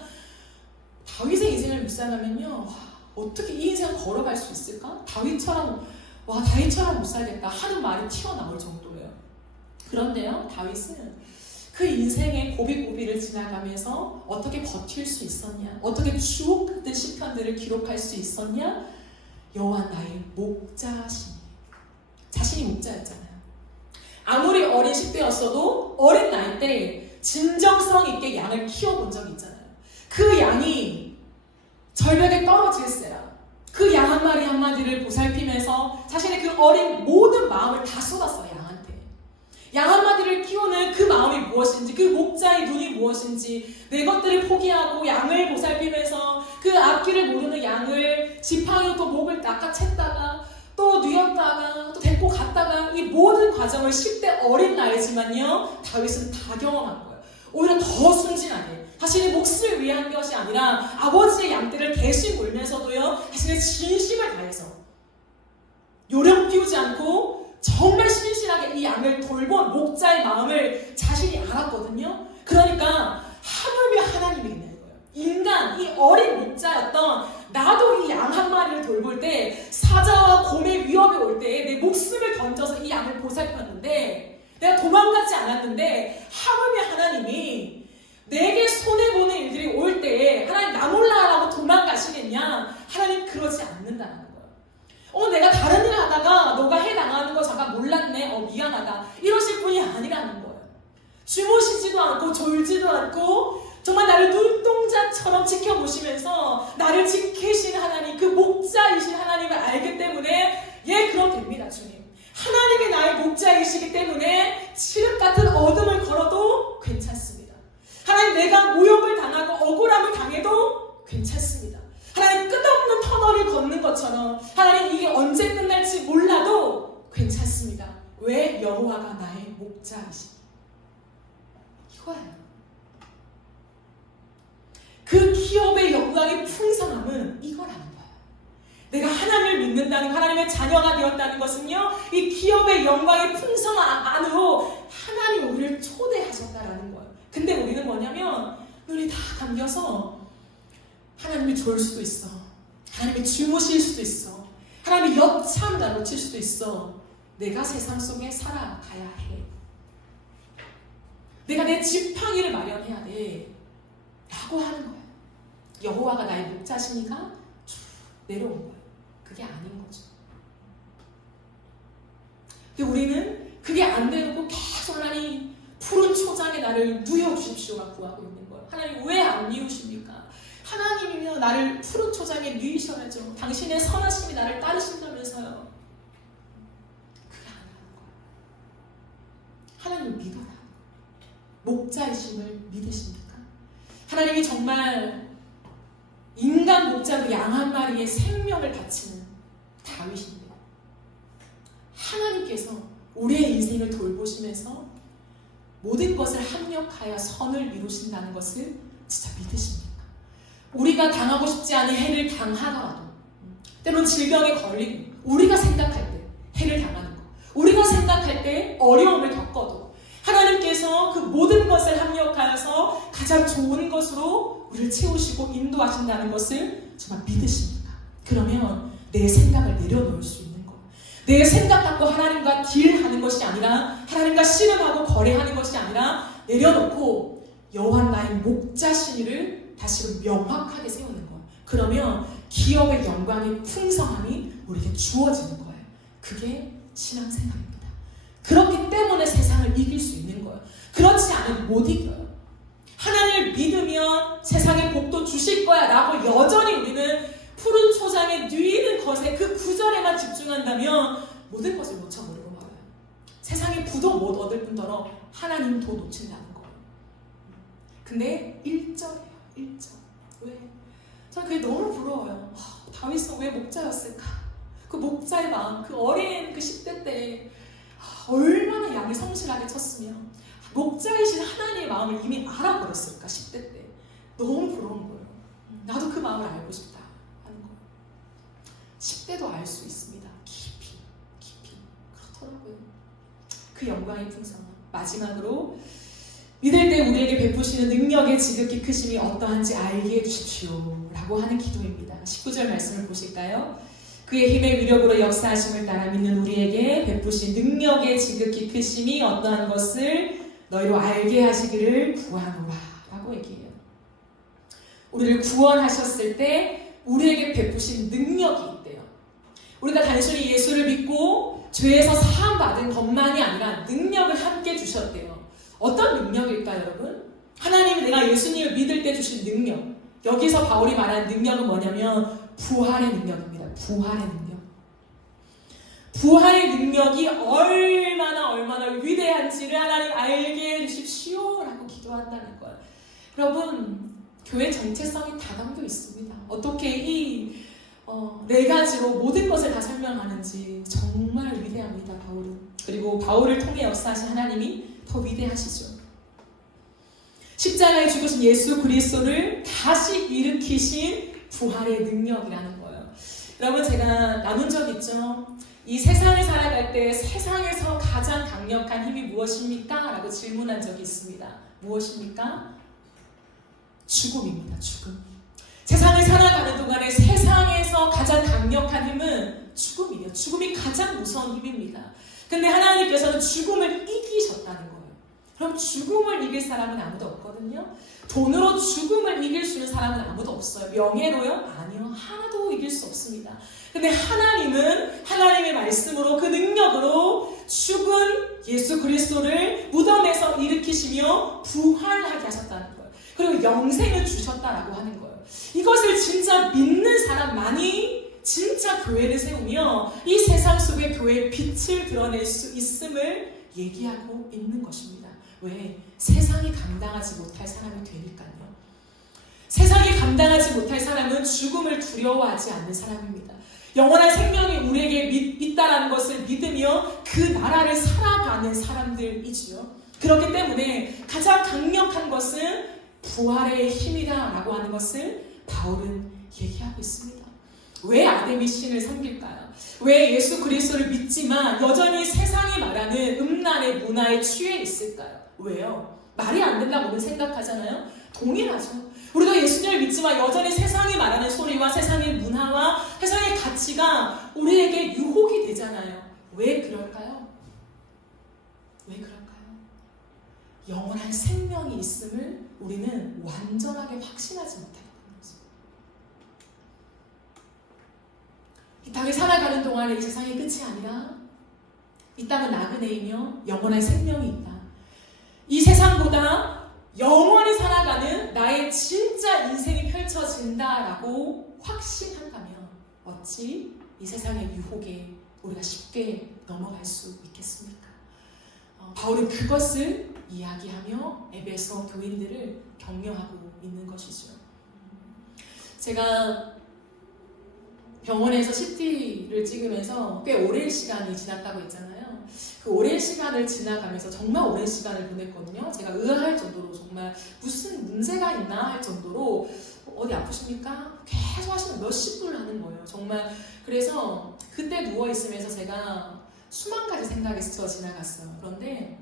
다윗의 인생을 묵상하면요, 어떻게 이 인생을 걸어갈 수 있을까? 다윗처럼 못 살겠다 하는 말이 튀어나올 정도예요. 그런데요, 다윗은 그 인생의 고비고비를 지나가면서 어떻게 버틸 수 있었냐? 어떻게 주옥 같은 시편들을 기록할 수 있었냐? 여호와 나의 목자시니. 자신이 목자였잖아요. 아무리 어린 10대였어도 어린 나이 때 진정성 있게 양을 키워본 적이 있잖아요. 그 양이 절벽에 떨어질세라 그 양 한 마리 한 마리를 보살피면서 자신의 그 어린 모든 마음을 다 쏟았어요. 양한테. 양 한 마리를 키우는 그 마음이 무엇인지, 그 목자의 눈이 무엇인지, 내 것들을 포기하고 양을 보살피면서 그 앞길을 모르는 양을 지팡이로 또 목을 낚아챘다가 또 뉘었다가 또 데리고 갔다가 이 모든 과정을 10대 어린 나이지만요, 다윗은 다 경험한 거예요. 오히려 더 순진하게 자신의 몫을 위해 한 것이 아니라 아버지의 양떼를 대신 몰면서도요, 자신의 진심을 다해서 요령 피우지 않고 정말 신실하게 이 양을 돌본 목자의 마음을 자신이 알았거든요. 그러니까 하물며 하나님이 있는 거예요. 인간, 이 어린 목자였던 나도 이 양 한 마리를 돌볼 때 사자와 곰의 위협이 올 때 내 목숨을 던져서 이 양을 보살폈는데, 내가 도망가지 않았는데 하물며 하나님이 내게 손해보는 일들이 올 때에 하나님 나 몰라라고 도망가시겠냐? 하나님 그러지 않는다는 거예요. 내가 다른 일을 하다가 너가 해당하는 거 잠깐 몰랐네, 미안하다, 이러실 분이 아니라는 거예요. 주무시지도 않고 졸지도 않고 정말 나를 눈동자처럼 지켜보시면서 나를 지키신 하나님, 그 목자이신 하나님을 알기 때문에 그럼 됩니다. 주님, 하나님이 나의 목자이시기 때문에 칠흑 같은 어둠을 걸어도 괜찮습니다. 하나님, 내가 모욕을 당하고 억울함을 당해도 괜찮습니다. 하나님, 끝없는 터널을 걷는 것처럼 하나님, 이게 언제 끝날지 몰라도 괜찮습니다. 왜? 여호와가 나의 목자이시니. 이거예요. 그 기업의 영광의 풍성함은 이거라는 거예요. 내가 하나님을 믿는다는, 하나님의 자녀가 되었다는 것은요, 이 기업의 영광의 풍성함 안으로 하나님 우리를 초대하셨다라는 거예요. 근데 우리는 뭐냐면 눈이 다 감겨서 하나님이 좋을 수도 있어, 하나님이 주무실 수도 있어, 하나님이 여참 나 놓칠 수도 있어, 내가 세상 속에 살아가야 해, 내가 내 지팡이를 마련해야 돼 라고 하는 거예요. 여호와가 나의 목자시니까 쭉 내려온 거예요. 그게 아닌 거죠. 근데 우리는 그게 안 되고 계속 하나님 푸른 초장에 나를 누여주십시오가 구하고 있는 거예요. 하나님 왜 안 누우십니까? 하나님이면 나를 푸른 초장에 누이셔야죠. 당신의 선하심이 나를 따르신다면서요. 그게 아니라는 거예요. 하나님 믿어라. 목자이심을 믿으십니까? 하나님이 정말 인간 목자로 양 한 마리의 생명을 바치는 다윗인데요. 하나님께서 우리의 인생을 돌보시면서 모든 것을 합력하여 선을 이루신다는 것을 진짜 믿으십니까? 우리가 당하고 싶지 않은 해를 당하더라도, 때론 질병에 걸리고 우리가 생각할 때 해를 당하는 것, 우리가 생각할 때 어려움을 겪어도 하나님께서 그 모든 것을 합력하여서 가장 좋은 것으로 우리를 채우시고 인도하신다는 것을 정말 믿으십니까? 그러면 내 생각을 내려놓을 수 있는 거예요. 내 생각 갖고 하나님과 딜하는 것이 아니라, 하나님과 씨름하고 거래하는 것이 아니라 내려놓고 여호와 나의 목자시니를 다시금 명확하게 세우는 거예요. 그러면 기업의 영광의 풍성함이 우리에게 주어지는 거예요. 그게 신앙생활입니다. 그렇기 때문에 세상을 이길 수 있는 거예요. 그렇지 않으면 못 이겨요. 하나님을 믿으면 세상에 복도 주실 거야 라고 여전히 우리는 푸른 초장에 누이는 것에 그 구절에만 집중한다면 모든 것을 놓쳐버리고 말아요. 세상에 부도 못 얻을 뿐더러 하나님 도 놓친다는 거예요. 근데 1절이에요. 1절. 왜? 저는 그게 너무 부러워요. 다윗은 왜 목자였을까? 그 목자의 마음, 그 어린 그 10대 때 얼마나 양을 성실하게 쳤으면 목자이신 하나님의 마음을 이미 알아버렸을까? 10대 때. 너무 부러운 거예요. 나도 그 마음을 알고 싶다 하는 거예요. 10대도 알 수 있습니다. 깊이 그렇더라고요. 그 영광의 풍성함. 마지막으로 믿을 때 우리에게 베푸시는 능력의 지극히 크심이 어떠한지 알게 해주십시오 라고 하는 기도입니다. 19절 말씀을 보실까요? 그의 힘의 위력으로 역사하심을 따라 믿는 우리에게 베푸신 능력의 지극히 크심이 어떠한 것을 너희로 알게 하시기를 구하노라 라고 얘기해요. 우리를 구원하셨을 때 우리에게 베푸신 능력이 있대요. 우리가 단순히 예수를 믿고 죄에서 사함받은 것만이 아니라 능력을 함께 주셨대요. 어떤 능력일까요, 여러분? 하나님이 내가 예수님을 믿을 때 주신 능력. 여기서 바울이 말하는 능력은 뭐냐면 부활의 능력입니다. 부활의 능력. 부활의 능력이 얼마나 위대한지를 하나님 알게 해주십시오 라고 기도한다는 거예요. 여러분, 교회 정체성이 다 담겨 있습니다. 어떻게 이 네 가지로 모든 것을 다 설명하는지 정말 위대합니다, 바울은. 그리고 바울을 통해 역사하신 하나님이 더 위대하시죠. 십자가에 죽으신 예수 그리스도를 다시 일으키신 부활의 능력이라는 거예요. 여러분, 제가 나눈 적 있죠? 이 세상을 살아갈 때 세상에서 가장 강력한 힘이 무엇입니까? 라고 질문한 적이 있습니다. 무엇입니까? 죽음입니다. 죽음. 세상을 살아가는 동안에 세상에서 가장 강력한 힘은 죽음이에요. 죽음이 가장 무서운 힘입니다. 근데 하나님께서는 죽음을 이기셨다는 거예요. 그럼 죽음을 이길 사람은 아무도 없거든요. 돈으로 죽음을 이길 수 있는 사람은 아무도 없어요. 명예로요? 아니요. 하나도 이길 수 없습니다. 근데 하나님은 하나님의 말씀으로 그 능력으로 죽은 예수 그리스도를 무덤에서 일으키시며 부활하게 하셨다는 거예요. 그리고 영생을 주셨다라고 하는 거예요. 이것을 진짜 믿는 사람만이 진짜 교회를 세우며 이 세상 속에 교회의 빛을 드러낼 수 있음을 얘기하고 있는 것입니다. 왜? 세상이 감당하지 못할 사람이 되니까요. 세상이 감당하지 못할 사람은 죽음을 두려워하지 않는 사람입니다. 영원한 생명이 우리에게 있다는 것을 믿으며 그 나라를 살아가는 사람들이지요. 그렇기 때문에 가장 강력한 것은 부활의 힘이다라고 하는 것을 바울은 얘기하고 있습니다. 왜 아담이 신을 섬길까요? 왜 예수 그리스도를 믿지만 여전히 세상이 말하는 음란의 문화에 취해 있을까요? 왜요? 말이 안 된다고 우리는 생각하잖아요. 동일하죠. 우리가 예수님을 믿지만 여전히 세상이 말하는 소리와 세상의 문화와 세상의 가치가 우리에게 유혹이 되잖아요. 왜 그럴까요? 왜 그럴까요? 영원한 생명이 있음을 우리는 완전하게 확신하지 못하기 때문입니다. 이 땅에 살아가는 동안에 이 세상의 끝이 아니라 이 땅은 나그네이며 영원한 생명이 있다. 이 세상보다 영원히 살아가는 나의 진짜 인생이 펼쳐진다라고 확신한다면 어찌 이 세상의 유혹에 우리가 쉽게 넘어갈 수 있겠습니까? 바울은 그것을 이야기하며 에베소 교인들을 격려하고 있는 것이죠. 제가 병원에서 CT를 찍으면서 꽤 오랜 시간이 지났다고 했잖아요. 그 오랜 시간을 지나가면서 정말 오랜 시간을 보냈거든요. 제가 의아할 정도로 정말 무슨 문제가 있나 할 정도로 어디 아프십니까? 계속 하시면 몇십 분을 하는 거예요. 정말. 그래서 그때 누워있으면서 제가 수만 가지 생각이 스쳐 지나갔어요. 그런데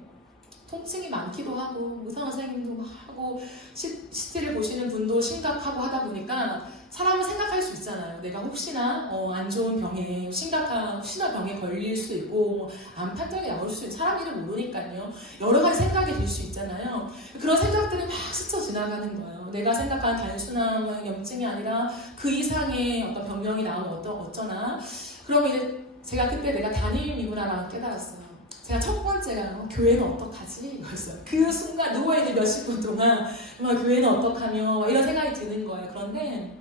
통증이 많기도 하고 의사 선생님도 하고 CT를 보시는 분도 심각하고 하다 보니까 사람은 생각할 수 있잖아요. 내가 혹시나 안 좋은 병에 혹시나 병에 걸릴 수 있고 암 판정이 나올 수 있는 사람 일을 모르니까요. 여러 가지 생각이 들 수 있잖아요. 그런 생각들이 막 스쳐 지나가는 거예요. 내가 생각한 단순한 염증이 아니라 그 이상의 어떤 병명이 나오면 어쩌나. 그러면 이제 제가 그때 내가 담임이구나라고 깨달았어요. 제가 첫 번째가 교회는 어떡하지? 이거였어요. 그 순간 누워있는 몇십 분 동안 교회는 어떡하며 이런 생각이 드는 거예요. 그런데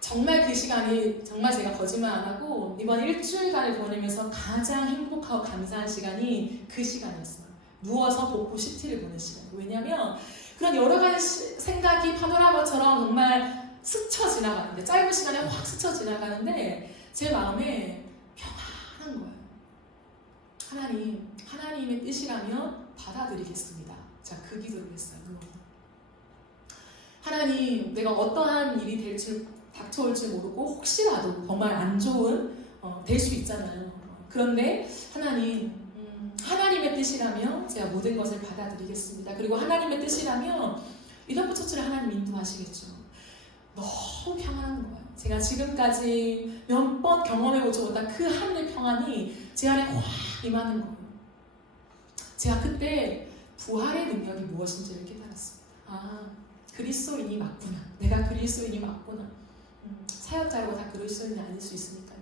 정말 그 시간이 정말 제가 거짓말 안 하고 이번 일주일간을 보내면서 가장 행복하고 감사한 시간이 그 시간이었어요. 누워서 복부 CT를 보는 시간. 왜냐면 그런 여러 가지 생각이 파노라마처럼 정말 스쳐 지나가는데 짧은 시간에 확 스쳐 지나가는데 제 마음에 평안한 거예요. 하나님의 뜻이라면 받아들이겠습니다. 자, 그 기도를 했어요. 하나님, 내가 어떠한 일이 닥쳐올 줄 모르고 혹시라도 정말 안 좋은 될 수 있잖아요. 그런데 하나님의 뜻이라면 제가 모든 것을 받아들이겠습니다. 그리고 하나님의 뜻이라면 이런 처치를 하나님 인도하시겠죠. 너무 평안한 거예요. 제가 지금까지 몇 번 경험해보지 못한 그 하늘의 평안이 제 안에 확 임하는 거예요. 제가 그때 부활의 능력이 무엇인지를 깨달았습니다. 그리스도인이 맞구나. 내가 그리스도인이 맞구나. 사역자라고 다 그리스도인이 아닐 수 있으니까요.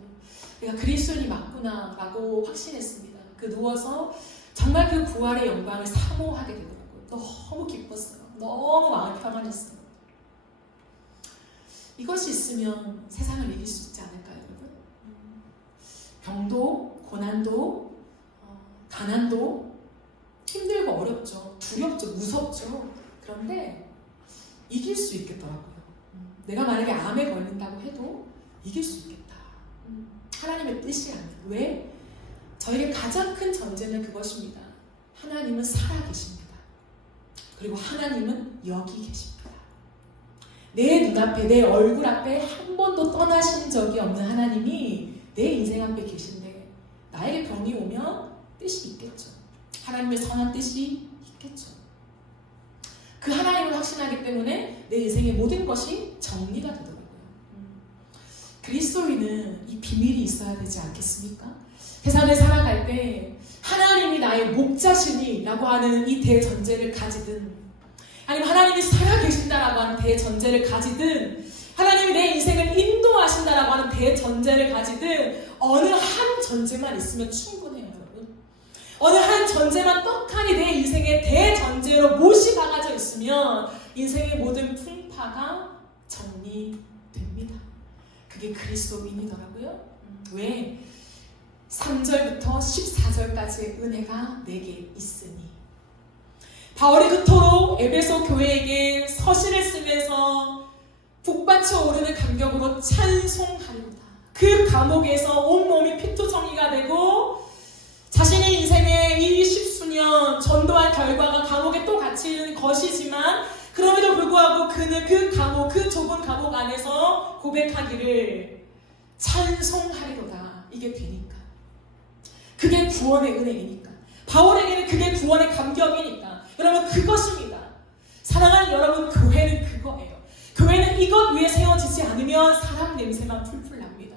내가 그리스도인이 맞구나 라고 확신했습니다. 누워서 정말 그 부활의 영광을 사모하게 되더라고요. 너무 기뻤어요. 너무 마음이 평안했어요. 이것이 있으면 세상을 이길 수 있지 않을까요, 여러분? 병도, 고난도, 가난도 힘들고 어렵죠. 두렵죠. 무섭죠. 그런데 이길 수 있겠더라고요. 내가 만약에 암에 걸린다고 해도 이길 수 있겠다. 하나님의 뜻이라면. 왜? 저에게 가장 큰 전제는 그것입니다. 하나님은 살아계십니다. 그리고 하나님은 여기 계십니다. 내 눈앞에, 내 얼굴 앞에 한 번도 떠나신 적이 없는 하나님이 내 인생 앞에 계신데 나에게 병이 오면 뜻이 있겠죠. 하나님의 선한 뜻이 있겠죠. 그 하나님을 확신하기 때문에 내 인생의 모든 것이 정리가 되더라고요. 그리스도인은 이 비밀이 있어야 되지 않겠습니까? 세상을 살아갈 때 하나님이 나의 목자시니라고 하는 이 대전제를 가지든 아니면 하나님이 살아계신다라고 하는 대전제를 가지든 하나님이 내 인생을 인도하신다라고 하는 대전제를 가지든 어느 한 전제만 있으면 충분해요, 여러분. 어느 한 전제만 떡하니 내 인생의 대전제로 못이 박아져 있으면 인생의 모든 풍파가 정리됩니다. 그게 그리스도인이더라고요. 왜? 3절부터 14절까지의 은혜가 내게 있으니. 바울이 그토록 에베소 교회에게 서신을 쓰면서 북받쳐 오르는 감격으로 찬송하리로다. 그 감옥에서 온몸이 피투성이가 되고 자신의 인생의 이 십수년 전도한 결과가 감옥에 또 갇히는 것이지만 그럼에도 불구하고 그는 그 감옥, 그 좁은 감옥 안에서 고백하기를 찬송하리로다. 이게 되니까. 그게 구원의 은혜이니까. 바울에게는 그게 구원의 감격이니까. 여러분, 그것입니다. 사랑하는 여러분, 교회는 그거예요. 교회는 이것 위에 세워지지 않으면 사람 냄새만 풀풀 납니다.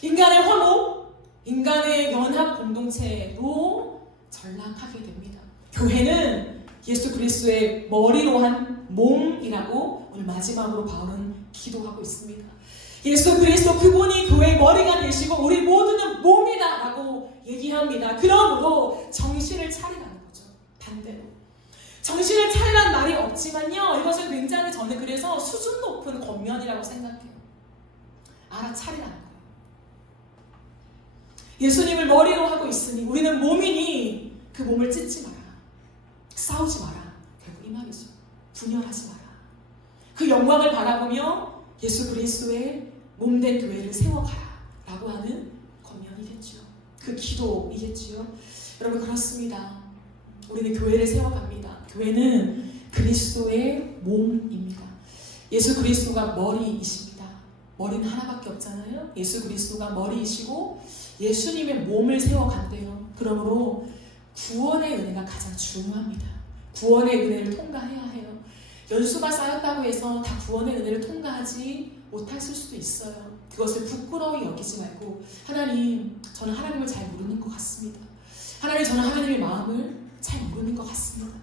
인간의 화목, 인간의 연합 공동체로 전락하게 됩니다. 교회는 예수 그리스도의 머리로 한 몸이라고 오늘 마지막으로 바울은 기도하고 있습니다. 예수 그리스도 그분이 교회의 머리가 되시고 우리 모두는 몸이다라고 얘기합니다. 그러므로 정신을 차리라는 거죠. 반대로. 정신을 차리라는 말이 없지만요. 이것은 굉장히 저는 그래서 수준 높은 권면이라고 생각해요. 알아차리라는 거예요. 예수님을 머리로 하고 있으니 우리는 몸이니 그 몸을 찢지 마라. 싸우지 마라. 결국 이 말이죠. 분열하지 마라. 그 영광을 바라보며 예수 그리스도의 몸된 교회를 세워가라 라고 하는 권면이겠죠. 그 기도이겠죠. 여러분 그렇습니다. 우리는 교회를 세워갑니다. 교회는 그리스도의 몸입니다. 예수 그리스도가 머리이십니다. 머리는 하나밖에 없잖아요. 예수 그리스도가 머리이시고 예수님의 몸을 세워간대요. 그러므로 구원의 은혜가 가장 중요합니다. 구원의 은혜를 통과해야 해요. 연수가 쌓였다고 해서 다 구원의 은혜를 통과하지 못하실 수도 있어요. 그것을 부끄러워 여기지 말고 하나님, 저는 하나님을 잘 모르는 것 같습니다. 하나님, 저는 하나님의 마음을 잘 모르는 것 같습니다.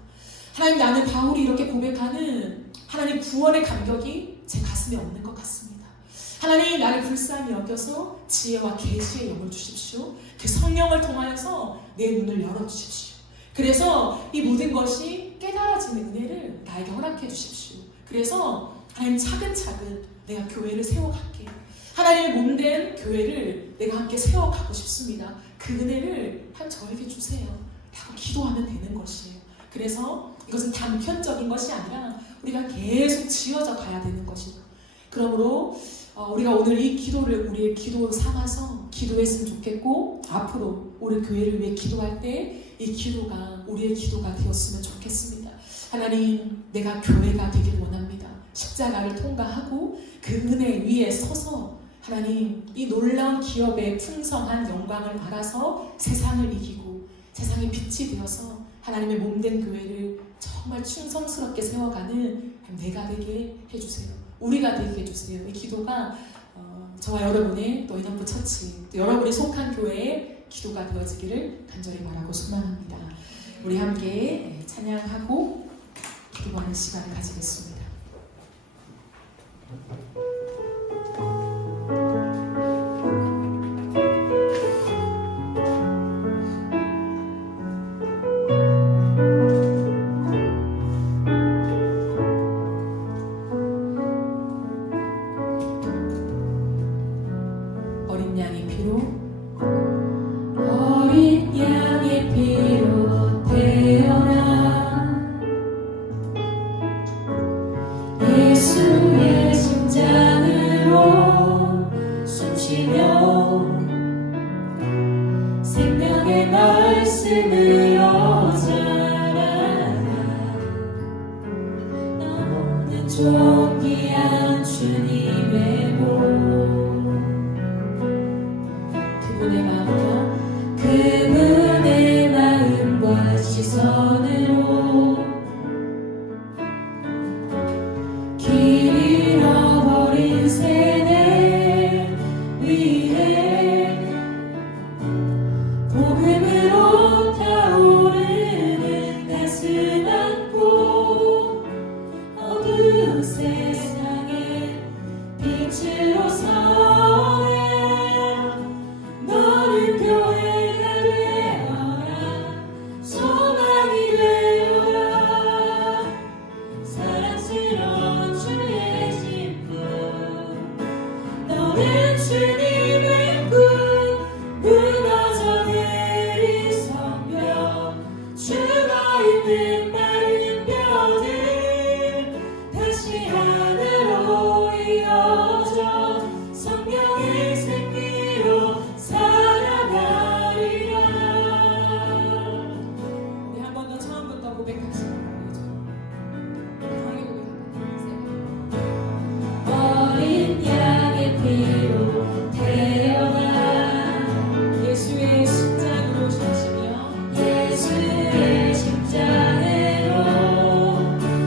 하나님, 나는 바울이 이렇게 고백하는 하나님 구원의 감격이 제 가슴에 없는 것 같습니다. 하나님, 나를 불쌍히 여겨서 지혜와 계시의 영을 주십시오. 그 성령을 통하여서 내 눈을 열어주십시오. 그래서 이 모든 것이 깨달아지는 은혜를 나에게 허락해 주십시오. 그래서 하나님 차근차근 내가 교회를 세워갈게요. 하나님의 몸된 교회를 내가 함께 세워가고 싶습니다. 그 은혜를 하나님 저에게 주세요. 라고 기도하면 되는 것이에요. 그래서 이것은 단편적인 것이 아니라 우리가 계속 지어져 가야 되는 것이죠. 그러므로 우리가 오늘 이 기도를 우리의 기도로 삼아서 기도했으면 좋겠고 앞으로 우리 교회를 위해 기도할 때 이 기도가 우리의 기도가 되었으면 좋겠습니다. 하나님, 내가 교회가 되길 원합니다. 십자가를 통과하고 그 은혜 위에 서서 하나님, 이 놀라운 기업의 풍성한 영광을 알아서 세상을 이기고 세상의 빛이 되어서 하나님의 몸된 교회를 정말 충성스럽게 세워가는 내가 되게 해주세요. 우리가 되게 해주세요. 이 기도가 저와 여러분의 또 이너프 처치, 또 여러분이 속한 교회의 기도가 되어지기를 간절히 바라고 소망합니다. 우리 함께 찬양하고 기도하는 시간을 가지겠습니다. 존귀한 주님의 몸 그분의 마음과 시선으로 길 잃어버린 세대 위에 복음으로 타오르는 가슴 안고 어두운 세상에 빛으로 서네. 너는 교회가 되어라. 소망이 되어라. 사랑스러운 주의 신분. 너는 주님의 꿈. 무너져 내린 성벽. 주가 있는 마른 뼈들 다시 하나로 이어져 성령의 생기로 살아가리라. 우리 한 번 더 처음부터 고백하시는 거죠. 강하게 고백하세요. 어린 양의 피로 태어나 예수의 십자가로 주시며 예수의 십자가로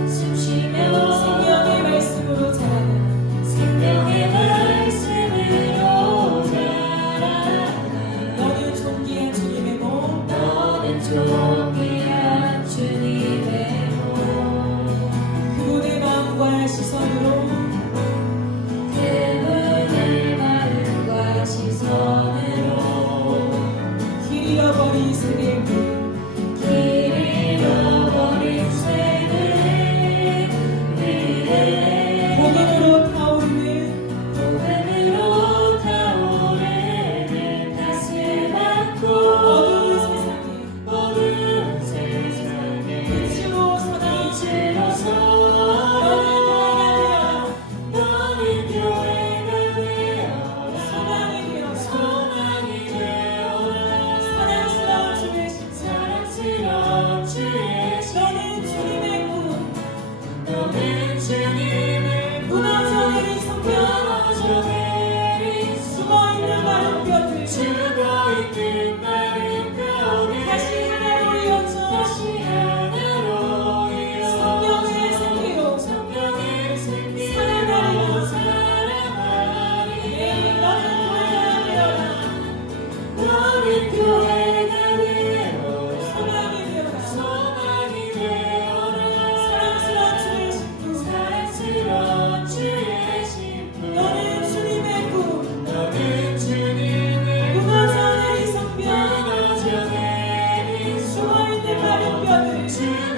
숨쉬며 생명의 말씀으로 자라는 생명의 말씀으로 자라나. 너는 존귀한 주님의 몸 너는 존귀한 주님의 몸 그분의 마음과 시선으로 그분의 받으시고